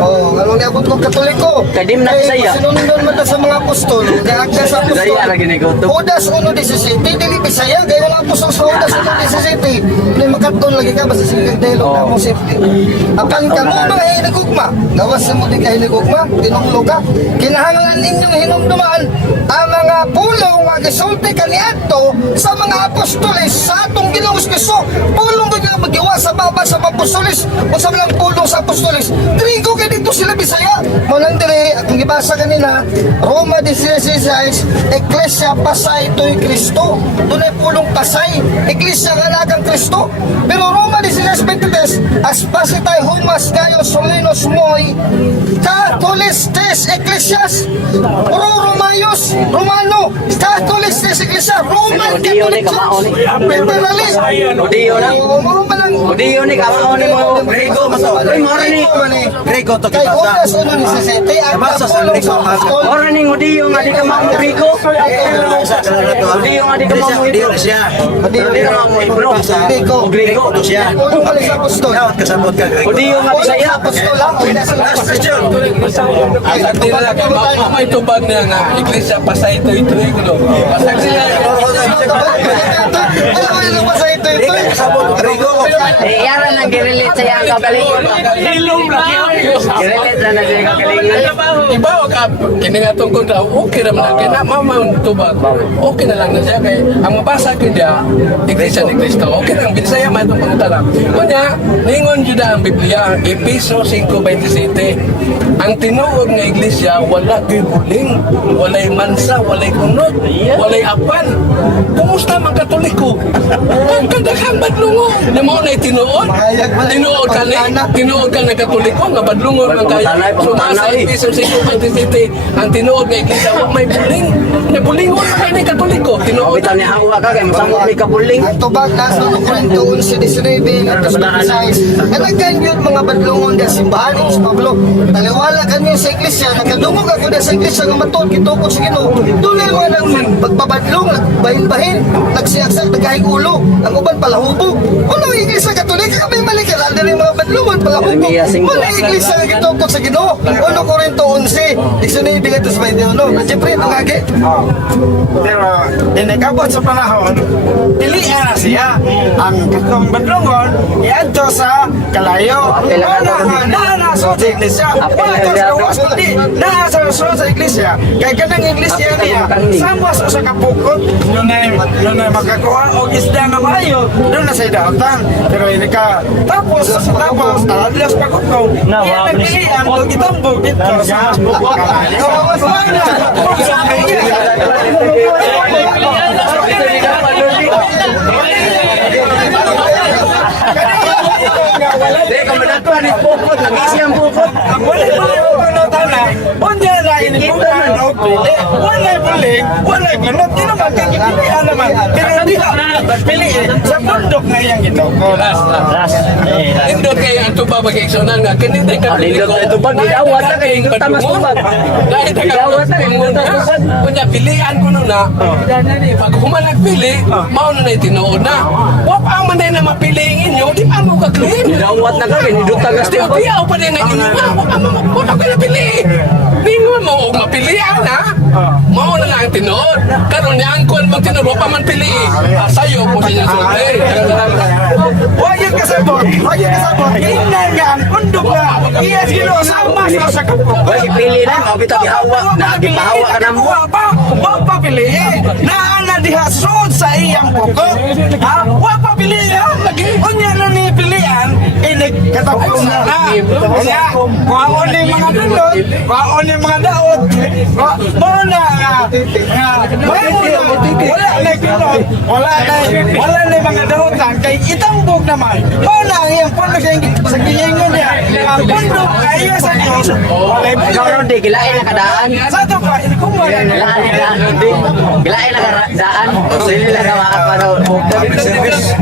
Oh, ano ni abot ko Katoliko? Kadim na Bisaya. Sinunod man ta sa mga apostol, gaagda sa apostol. Bisaya lagi ni Goto. Judas 1:17, dili Bisaya, gaya ng apostol sa Judas 1:17. Ni makadton lagi ka basta silang dialog na mo safety. Apan ka mo mga hinigugma. Gawas mo di ka hinigugma, tinulo ka. Kinahanglan ninyong hinumduman ang mga pulong nga gisulti kaniadto sa mga apostoles sa atong Ginoong Kristo. Pulong ko nga magiwa sa baba sa apostoles o sa mga pulong sa apostoles. Trigo kay dito sila Bisaya. Mo lang dire akong gibasa kanina, Roma 16:16, Ecclesia pasay toy Kristo. Dunay pulong pasay, Iglesia nga nakang Kristo. Pero Roma 16:23, aspasitay humas kayo solinos moy Catholistes Ecclesias. Romayos, Romano, Catholistes Ecclesia, Roman Catholic Church. Federalist. Udiyo na. Udiyo ni kamaon ni mo. Griego mo to. Ay, mora ni. Griego to Kay kita Judas sa. 1:17, ang Nabasa sa pulong Griego, sa apostol. Mora ni udiyo nga di ka mamo Griego. Udiyo nga di ka mamo Udiyo na siya. Udiyo di ka mamo Hebro. Griego. Griego to siya. Pulong pala sa apostol. Dapat kasabot ka Griego. Udiyo nga Pulong Bisaya. sa apostol lang. Wala sa Last question. Asa nila kay may tubag niya nga iglesia pasay ito ko. Pasag sila. Ano ba sa ito? Hindi ka kasabot Griego. Yaran lang girelate sa yan. kagalingon. Hilom lagi. Direlate na siya kagalingon. Diba ka, kini nga tungkol daw, okay naman na, kaya na mamang tubag, okay na lang na siya, kaya ang mabasa ko niya, Iglesia ni Cristo, okay lang, binisaya man itong pangutala. Kunya, ningon yun na ang Biblia, Episo 5:27, ang tinuod nga Iglesia, wala kay buling, walay mansa, walay kunot, walay apan. Kumusta mga Katoliko? Ang kadaghang badlungo, na mo na tinuod, tinuod ka na Katoliko, nga badlungo ang kaya, sumasa Episo 5:27, ang tinuod nga Iglesia, wala may buling, na bulingon na kayo na Katoliko, tinuod. Bitan niya hawa ka kay masamot may kabuling. Ang tubag na sa Corinto 11:19 at 16. Kalagan yun mga badlungon na simbahan ni Pablo. Taliwala kanyo sa iglesia, nakadungog ako na sa iglesia nga matuod kitukod sa Ginoo. Dunay mga nang pagpabadlong, nagbahin-bahin, nagsiaksak, nagkahing ulo, ang uban palahubog. Ano ang iglesia Katolika kami malikala na mga badlungon palahubog. Ano ang iglesia nga kitukod sa Ginoo? 1 Corinto 11:19 at 21. Siyempre, nangagi. Pero inigabot sa panahon, pilihan na siya. Ang katong badlungon, iadto sa kalayo. Nasa sa iglesia. Wala ka sa kawas, kundi nasa sa iglesia. Kaya kanang iglesia niya, samos sa kapukot, doon na makakuha o isda nga maayo, doon na sa idautan. Pero hindi ka, tapos, adlas pagkukong, iya nagpilihan, kung itambog dito sa kalayo. Di, kamanatuan ni Pukot, nag-isi ang Pukot. Wala unya na inibukan o pili. Wala buling, wala gunot. Di naman kagipilihan naman. Pero di ka piliin sa bundok na iyang itokon. Indot kayo ang tubag mag-eksonan nga, kanina ka Alindot na ito pag gidawat na kayo, hindi tamas tubag. dahil Gidawat na kayo, hindi tamas tubag. Kunya, pilihan ko nun na, pag humanag pili, mauna na itinuod na. Wapa ang manay na mapiliin inyo, di pa mo ka-claim. Gidawat na kayo, hindi tagas Di tubag. upiyaw pa din na inyo na, wapa mo magpunta ka na pili. Ningon mo, huwag mapilihan na. Mauna na ang tinuod. Karoon niya ang kuwan mag-tinuod, wapa man pili. Sayo po siya sulti. Wajib kasabot. Kainan nga ang bundok na iya sino sama sa kapukon. Wala pili na, mabitaw ihawa, nagipahawa ka na mo. Wapa piliin. Naana diha sud sa iyang pukot. Wapa piliin. Unya na ni pilian, inig katapos na. Unya, kuhaon ni mga dulot, kuhaon ni mga daot. Mo na wala na ginot, wala na mga daotan kay itambog naman. Mo na ang iyang puno sa gilingon niya. Ang bundok ay iya sa Diyos. Wala Karon di, gilain na kadaan. sa ito pa, inikumbaga. Gilain na kadaan, di. Gilain na kadaan. Sili lang na para Public service,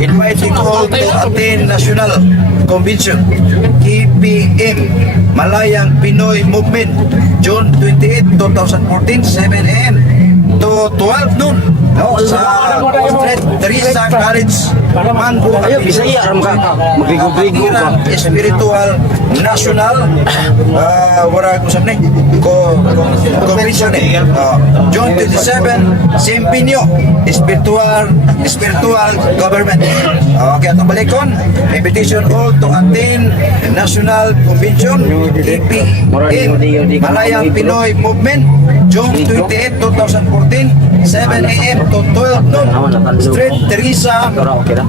inviting all to attend National Convention, KPM, Malayang Pinoy Movement, June 28, 2014, 7 a.m. to 12 noon. No, sa Street Teresa College, Mango, Ayo, Bisaya, aram ka. Magrigo-grigo ka. Spiritual National wala ko sabi convention June 27 Simpinyo Spiritual Government. Okay, atong balikon, invitation all to attend National Convention KPM Malayang Pinoy Movement June 28, 2014, 7 a.m. to 12 noon. Street Teresa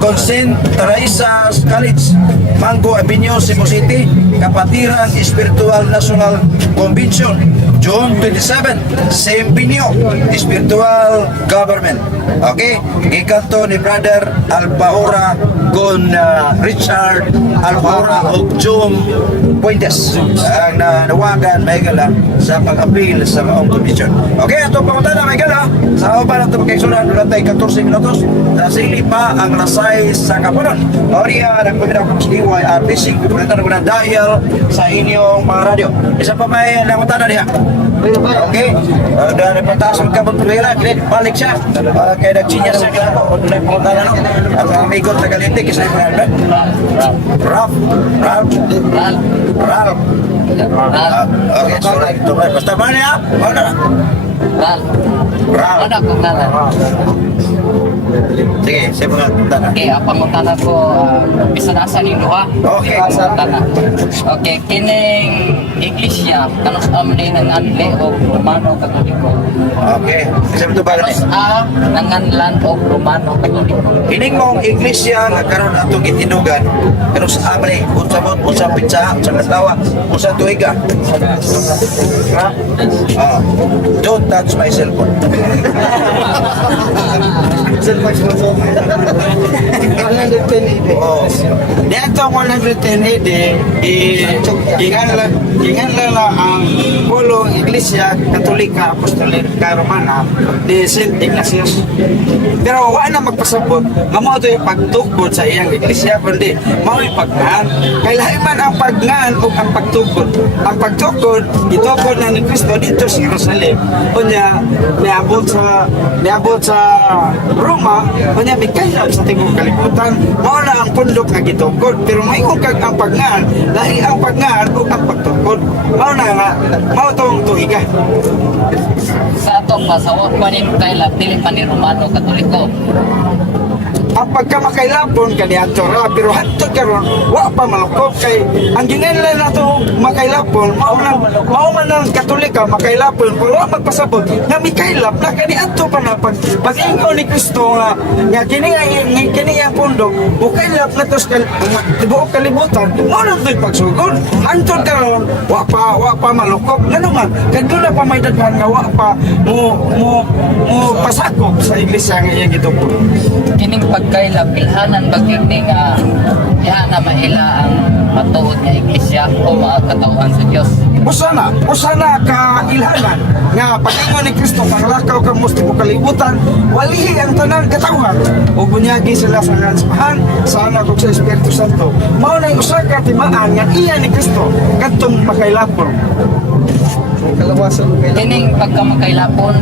Consent Teresa College, Mango Avenue, Cebu City. Kapatiran Spiritual National Convention June 27, Sempinyo Spiritual Government. Okay, ikanto ni Brother Albaura con Richard Albaura o Jom Puentes ang nawagan may gala sa pag-appeal sa maong convention. Okay, ito pangutana may gala sa uban ito pagkaisunan doon tayo 14 minutos sa sili pa ang nasay sa kapunan. O niya nagpumira ko sa DYRPC kumpletan ko ng dial sa inyong mga radyo. Isa pa may nangutana niya. Okay, dari pataas magkabot pulira, balik siya. Kaya nagsinya sa kaya, nagpangutana no. At ang migot na galinti, kisay mo yan, Ralph. Okay, sorry. Basta ba niya? Ralph. Sige, sa mga tanda. Okay, pangutana ko, bisanasa ni Luha. Okay. Pangutana. Okay, kining iglesia, kanus amli ng anli o Romano Katoliko. Okay. Kasi ito ba Kanus nanganlan o Romano Katoliko. Ining mong iglesia nga karon atong gitinugan pero sa amri unsa pizza sa katawa unsa tuiga. Don't touch my cellphone. Oh. Dito ko nag-retenide, gingan lang ang pulong Iglesia Katolika Apostolika Romana ni St. Ignatius. Pero wala na magpasabot, mamo ito yung pagtukod sa iyang iglesia, kundi mao yung pagngan. Kailangan man ang pagngan o ang pagtukod. Ang pagtukod, itukod na ni Kristo dito sa Jerusalem. Kunya, niabot sa Roma, kunya may kailap sa tingong kalibutan. Mao na ang pundok na gitukod. Pero may kag ang pagngan, lahi ang pagngan o ang pagtukod. Mao na nga, mao itong tuiga. Sa ato pa, sa wapanin kailap, dili pa ni Romano Katoliko. Ang pagkamakailapon kaniadto ra pero hantod karon wa pa malukop kay ang ginganlan nato makailapon mao man ang Katolika makailapon pero wa magpasabot nga mikailap na kaniadto pa na pag-ingon ni Kristo nga kini ang pundok mukailap na tos tibuok kalibutan mao na to'y pagsugod hantod karon wa pa malukop ngano man kadto na pa may daghan nga wa pa mo pasakop sa iglesia nga iyang gitupo. Kining pagkailap, ilhanan ba kini nga na maila ang matuod nga iglesia o mga katauhan sa Dios. Usana ka ilhanan nga pag-ingon ni Kristo panglakaw ka mo sa kalibutan walihi ang tanang katawhan o bunyagi sila sa ngansmahan sa anak ug sa Espiritu Santo mao na usa ka timaan nga iya ni Kristo kadtong makailapon. Kining pagkamakailapon,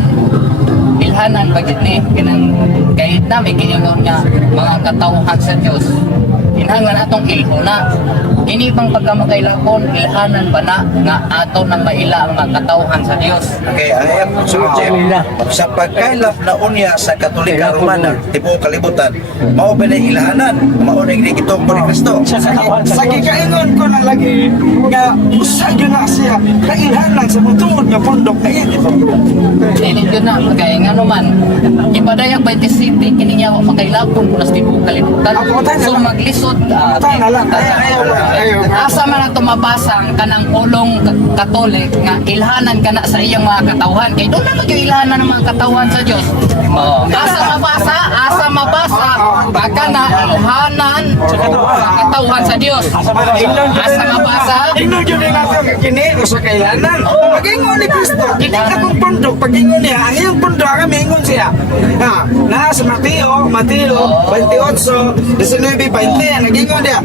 ilhanan ba gid ni kinang kahit na may giingon nga mga katauhan sa Dios. Inhangan atong ilhuna. Kini bang pagkamakailapon, ilhanan ba na nga ato nang maila ang mga katauhan sa Dios. Okay, ayam sunod Jeff. Sa pagkailap na unya sa Katolika Romana, tibuok kalibutan, mao ba na ilhanan, mao na gitukod ni Kristo. Sa gikaingon ko na lagi nga usa gyud na siya kailhanan sa mutuod nga pundok kaya ito. Dili yun na, kaya nga naman, ipadayag 20 city, kini niya makailapon kung nas tibuok kalibutan. So maglisod, Tana lang. Ayaw. asa man ang tumabasang kanang pulong Katolik nga ilhanan ka na sa iyang mga katauhan. Kaya doon na yung ilhanan ng mga katauhan sa Diyos. Asa mabasa, baka na ilhanan sa katauhan sa Diyos. Asa mabasa, Ingnon yun yung nato kini o sa kailanan. Pag-ingon ni Kristo, kini akong pundok, pag-ingon niya, ang iyong pundok, kami ingon siya. Na sa Mateo 28, 19, 20, nag-ingon niya,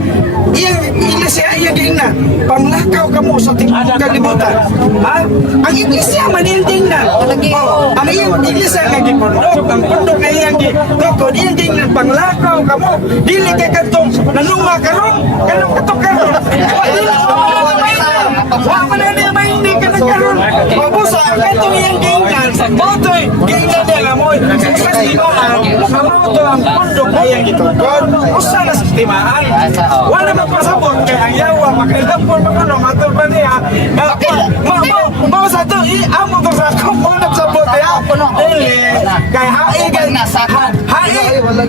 iyang iglesia, iyang tingnan, panglakaw ka mo sa tingong kalibutan. Ang iglesia man iyang tingnan. Ang iyang iglesia nga gipundok, ang pundok na iyang gitokod, iyang tingnan, panglakaw ka mo. Dili kay katong nanunga karon, kanong katong karon. Wa man na may hindi ka nagkaroon. Mabusa ang katong iyang tingnan. Botoy, tingnan niya nga mo. Sa simaan, mamoto ang pundok na iyang gitokod. Usa na sa timaan. Wala magpasabot kay ang yawa, makailampon mo ano, matul pa niya. Mau sa ito, amo to sa ako, mo nagsabot ya. Dili, kay haigay na sa wala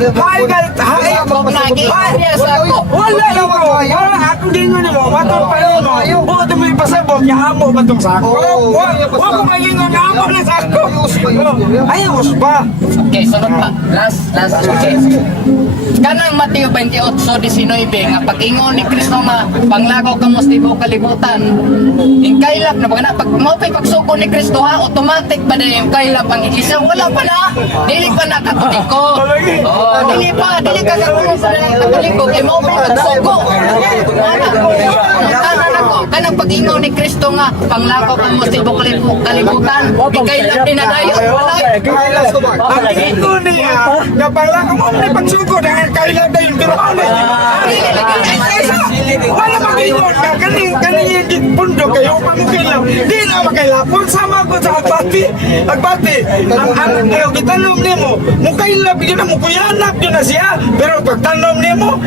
lang ako. Wala ako din mo nimo, matul pa niyo. Buot mo ipasabot, ya amo ba tong sa ako? Wa ko magingon nga amo na sa ako. Ayos ba? okay, sunod pa. Last, okay. Kanang Mateo 28:19 nga pag-ingon ni Kristo nga panglakaw ka mo sa tibuok kalibutan. Yung kailap na pag mo pagsuko ni Kristo ha, automatic ba na yung kailap ang iglesia? Wala pa na. Dili pa na Katoliko. Dili ka katulong sa Katoliko. Kaya mo pagsuko. Wala na ko. kanang pag-ingon ni Kristo nga panglakaw ka mo sa ibang kalibutan. Ikailap din na dayo. Wala. Ang gingon niya, napala ka mo ni pagsugod ang kailan na yung pero ano? Wala mag-ingon ka, kaning yung pundo kayo pamukilap. Di na makailapon, sama ko sa agbati. Ang kayo gitanong niya mo, mukailap yun na, mukuyanap yun na siya. Pero pagtanong niya mo,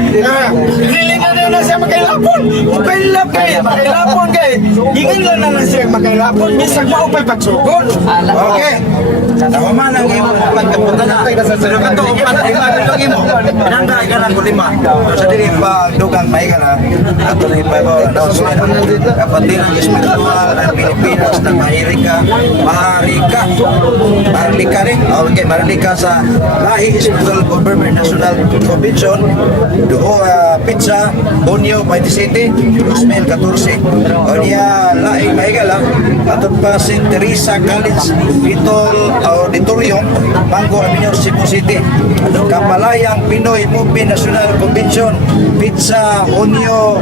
hilingan na siya makailapon. Mukailap kayo, makailapon kayo. Hingan lang na siya makailapon, bisag mo upay pagsugod. Okay. Tama man ang imo pagkapunta na. Pero kato pa lagi mo. Nanda ka na ko lima. Sa dili pa dugang may ka na. Ato ni pa ba announcement. Kapatid ng espiritual ng Pilipinas na Maharlika. Maharlika rin. Okay, Maharlika sa Lahi Spiritual Government National Convention. Duho pizza Bunyo 27 2014. O niya Lahi Mahigala. Ato pa St. Teresa College Little Auditorium, Mango Avenue, Cebu City. Kapalayang Pinoy Movie National Convention, Pizza Unio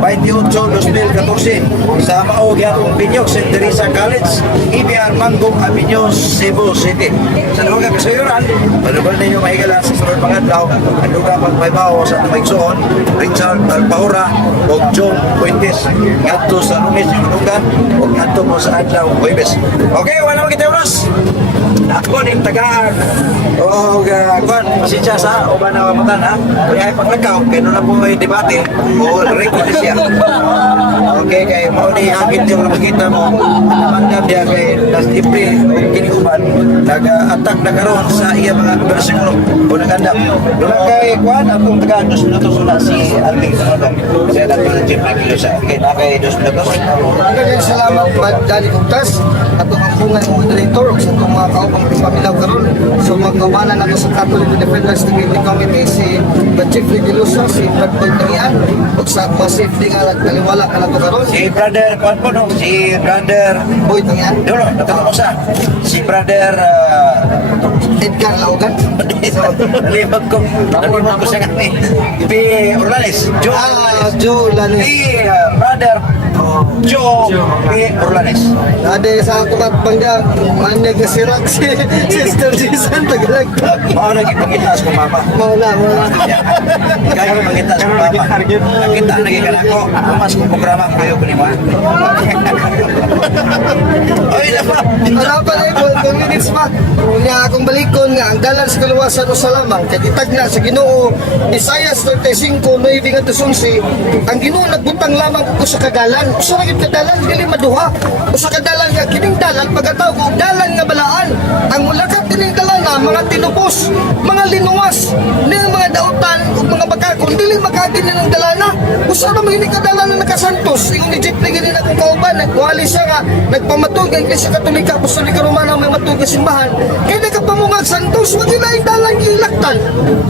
28 2014 sa Maogyang Pinyok, St. Teresa College, Ibian, Mango Avenue, Cebu City. Sa lugar kasayuran, malubal ninyo mahigala sa sunod mga adlaw, ang lugar pagpaybaw sa Tumaigsoon, Richard Alpaura, o John Puentes, ngadto sa Lunes yung lugar, o ngadto mo sa adlaw, Huwebes. Okay, wala mo kita ulos. Ako ning tagaan o kuan pasensya sa uban na mamutan ha kaya paglakaw kay no na po may debate o record siya. Okay kay mo ni hagit yung makita mo manggap dia kay last April kini uban naga-attack na karon sa iya mga bersikulo o nagandam doon kay kuan akong tagaan 2 minutos na si Alvin Sanodong kasi natin Jeff Aguilar kay na kay 2 minutos. Maraming salamat Dali Kuntas at ang bungan ng moderator sa itong mga kaupang paminaw karon. So magkabana na sa Catholic Defenders Security Committee si Chief Regiluso, si Brad Boyterian o sa mga safety nga nagkaliwala ka na ito karon. Si brother kuan po no si brother Boyterian, Dulo, natanong ko sa si brother Edgar Laugan. nalibag ko sa kanya P. Orlanes Joe Lanes. si brother Joe P. Orlanes Ade sa kumat bangga, manag na si Roxy, Sister Jason, tagalagtag. mau lagi pangitaas ko mama Mawala. kaya pangitaas ko mama nakita lagi ka na ako mas programa ko kayo kunima oy naman Wala pa na ito, 2 minutes pa. Kaya akong balikon nga, ang dalan sa kaluwasan o sa lamang, kagitag na sa Ginoo, Isaias 35, 9 at 11, ang Ginoo nagbutang lamang ko sa kadalan. Usa na yung kadalan, dili maduha. Usa kadalan nga, kining dalan, pagkatawag ko, dalan nga balaan. Ang mulakat kining dalan nga, mga tinupos, mga linuwas, ng mga dautan, o mga bakakon, dili makadin na ng dalana. Usa na mga kadalan na nakasantos. Yung ni Jeep na ganyan akong kauban, nagwali siya nga, nagpamatog, ang Iglesia Katolika, Apostolika Romana, may matug na simbahan. Kaya nakapamungag santos, wag nila yung dalang ilaktan.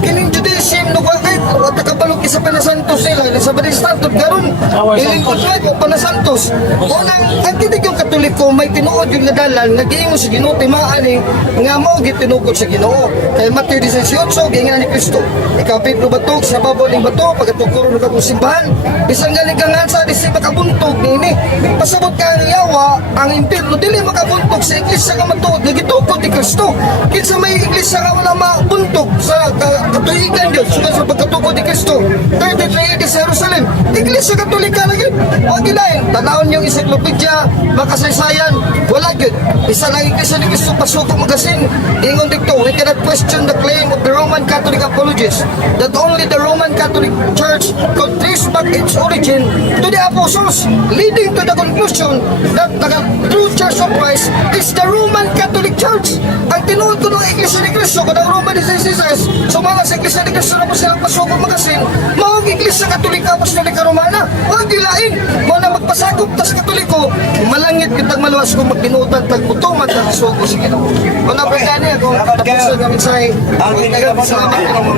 Kining Judaism, nagwakit, at nakabalog isa pa na santos nila, sa Badistantot, garon, ilingkod na ito pa na santos. Unang, ang titig yung Katoliko, may tinuod yung nadalan, nag-iingo sa Ginoo, timaaning, nga mo, gitinukod sa Ginoo. Kaya Mateo 18, gingan ni Kristo. Ikaw, Pedro Batok, sa babaw ng bato, pagkatukuro ng kakong simbahan, isang galingangan sa adisi makabuntog nini. Pasabot ka ang yawa, ang impirno, dili makabuntog sa iglesia nga matuod, nagitukod ni Kristo. Kinsa may iglesia nga wala mabuntog sa katuigan Diyos, sunod sa pagkatukod ni Kristo. 33 sa Jerusalem, iglesia Katolika na yun. Huwag gilain, tanawon yung encyclopedia, makasaysayan, wala yun. Isa lang iglesia ni Kristo, pasukong magasin. Ingon dito, we cannot question the claim of the Roman Catholic apologists that only the Roman Catholic Church could trace back its origin to the apostles, leading to the conclusion that the true Church of Christ is the Roman Catholic Church. Ang tinuod ko ng Iglesia ni Cristo, kung ang Roman Jesus, sumala sa Iglesia ni Cristo na po silang pasukong magasin, mahong Iglesia Katolika, Apostolika Romana, huwag dilain, mo na magpasakop, tas Katoliko, malangit kitang maluwas kung magbinutan, tagputuman, tagsuko sa Ginoo. Wala pa gani ako, tapos na namin sa ang ginagawa salamat ko naman.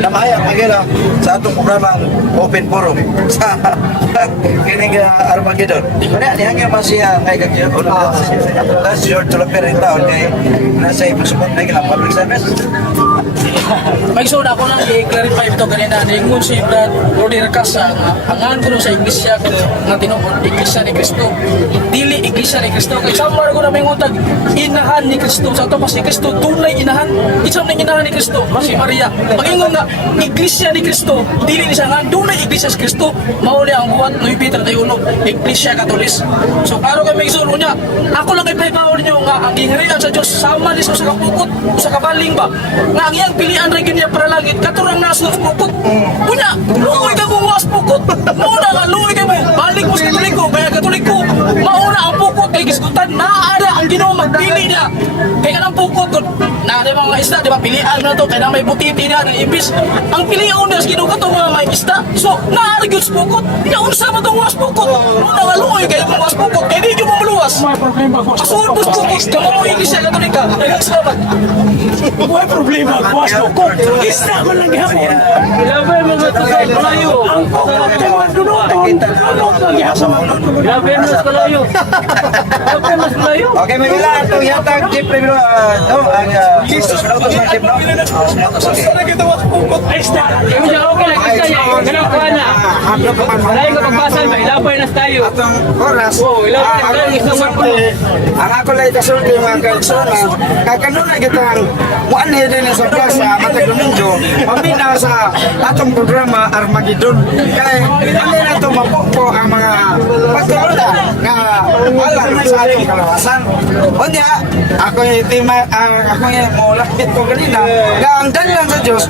namahaya magila sa atong programang Open Forum sa kining Armageddon. Kaya nihangyo man siya kay kagyo si George Tulaper in town kay nasa ipasupot na ilang public service. May suna ako lang i-clarify ito kanina. Ningon si Brad Rudy Recasa nga angan ko sa iglesia ko nga tinuod iglesia ni Kristo. Dili iglesia ni Kristo. Kay samar ko na may ngutag inahan ni Kristo. Sa ito pa si Kristo tunay inahan. Isang nang inahan ni Kristo, si Maria. Pag-ingon nga iglesia ni Kristo, dili ni siya nga dunay iglesia si Kristo. Mauli ang buhat 9:31 iglesia Katolis. So karo kay may sulod niya. Ako lang kay paypawon niyo nga ang gingharian sa Dios sama ni sa kapukot, sa kabaling ba. Nga ang iyang pilian ra gyud niya para langit katurang naso sa pukot. Unya, luoy ka mo was pukot. Mauna nga luoy ka mo. Balik mo sa Katoliko, kaya Katoliko. Mauna ang pukot kay gisgutan naada ang Ginoo magpili niya. Kaya kanang pukot ko na di mga isda, di ba pilian na to kaya may butiti na ibis. Ang pilian niya sa Ginoo kato mga may isda. So, naargyud sa pukot. Nya unsa man tong was pukot? Mauna nga luoy kay mo was pukot. Kay di mo maluwas. May problema ko. Asul pus pukot. Kamo iglesia Katolika. Daghang salamat. May problema ko. Isda ko lang gihapon. Grabe mga tagay malayo. Ang pagkakatawa dunuton. Ano ang gihapon? Grabe mas malayo. Grabe mas malayo. Okay, may ilan ito yatag Jeep primero, no, ang Jesus minutos ng Jeep, no? Sana kita was pukot. Ay, isda. Kami siya okay lang kita niya. Ganang kuha na. Malayo ka pagbasan ba? Ilapay na tayo. Atong oras, Oo, ilapay na tayo. Isang marpo. ang ako lang kasulti mga kaisona, kakanuna kitang muanhe din sa plaza, matag Domingo, mamina sa atong programa Armageddon. Kaya hindi na ito mapukpo ang mga pagkaroon nga alam sa atong kalawasan. O niya, ako yung mulakit ko kanina, nga ang dalan sa Diyos,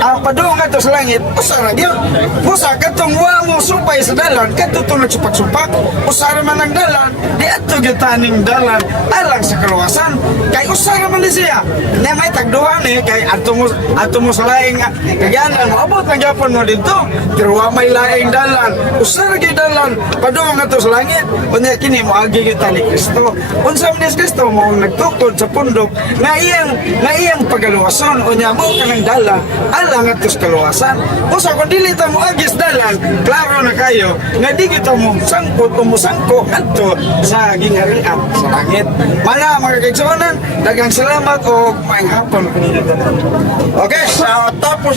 ang padung nga to sa langit, usara yun. Usa, katong wa mo supay sa dalan, katutulog sa pagsupak, usara man ang dalan, di ato gitaning dalan, alang sa kaluwasan. Kay usara man ni siya, na may tagduhan kay ato mo sa laing kaganan, maabot ng Japon mo dito, pero wa may laing dalan, usara gyud dalan, padung nga to sa langit, unya kini mo agi kita ni Kristo. Unsa man ni Kristo mo nagtukod sa pundok nga iyang pagaluwason unya mo kanang dalan alang ato sa kaluwasan. Usa kun dili ta mo agis dalan, klaro na kayo nga di kita mo sangkot o musangko adto sa gingharian sa langit. Mana mga kaigsuonan, daghang salamat o maayong hapon kanina. Okay, sa tapos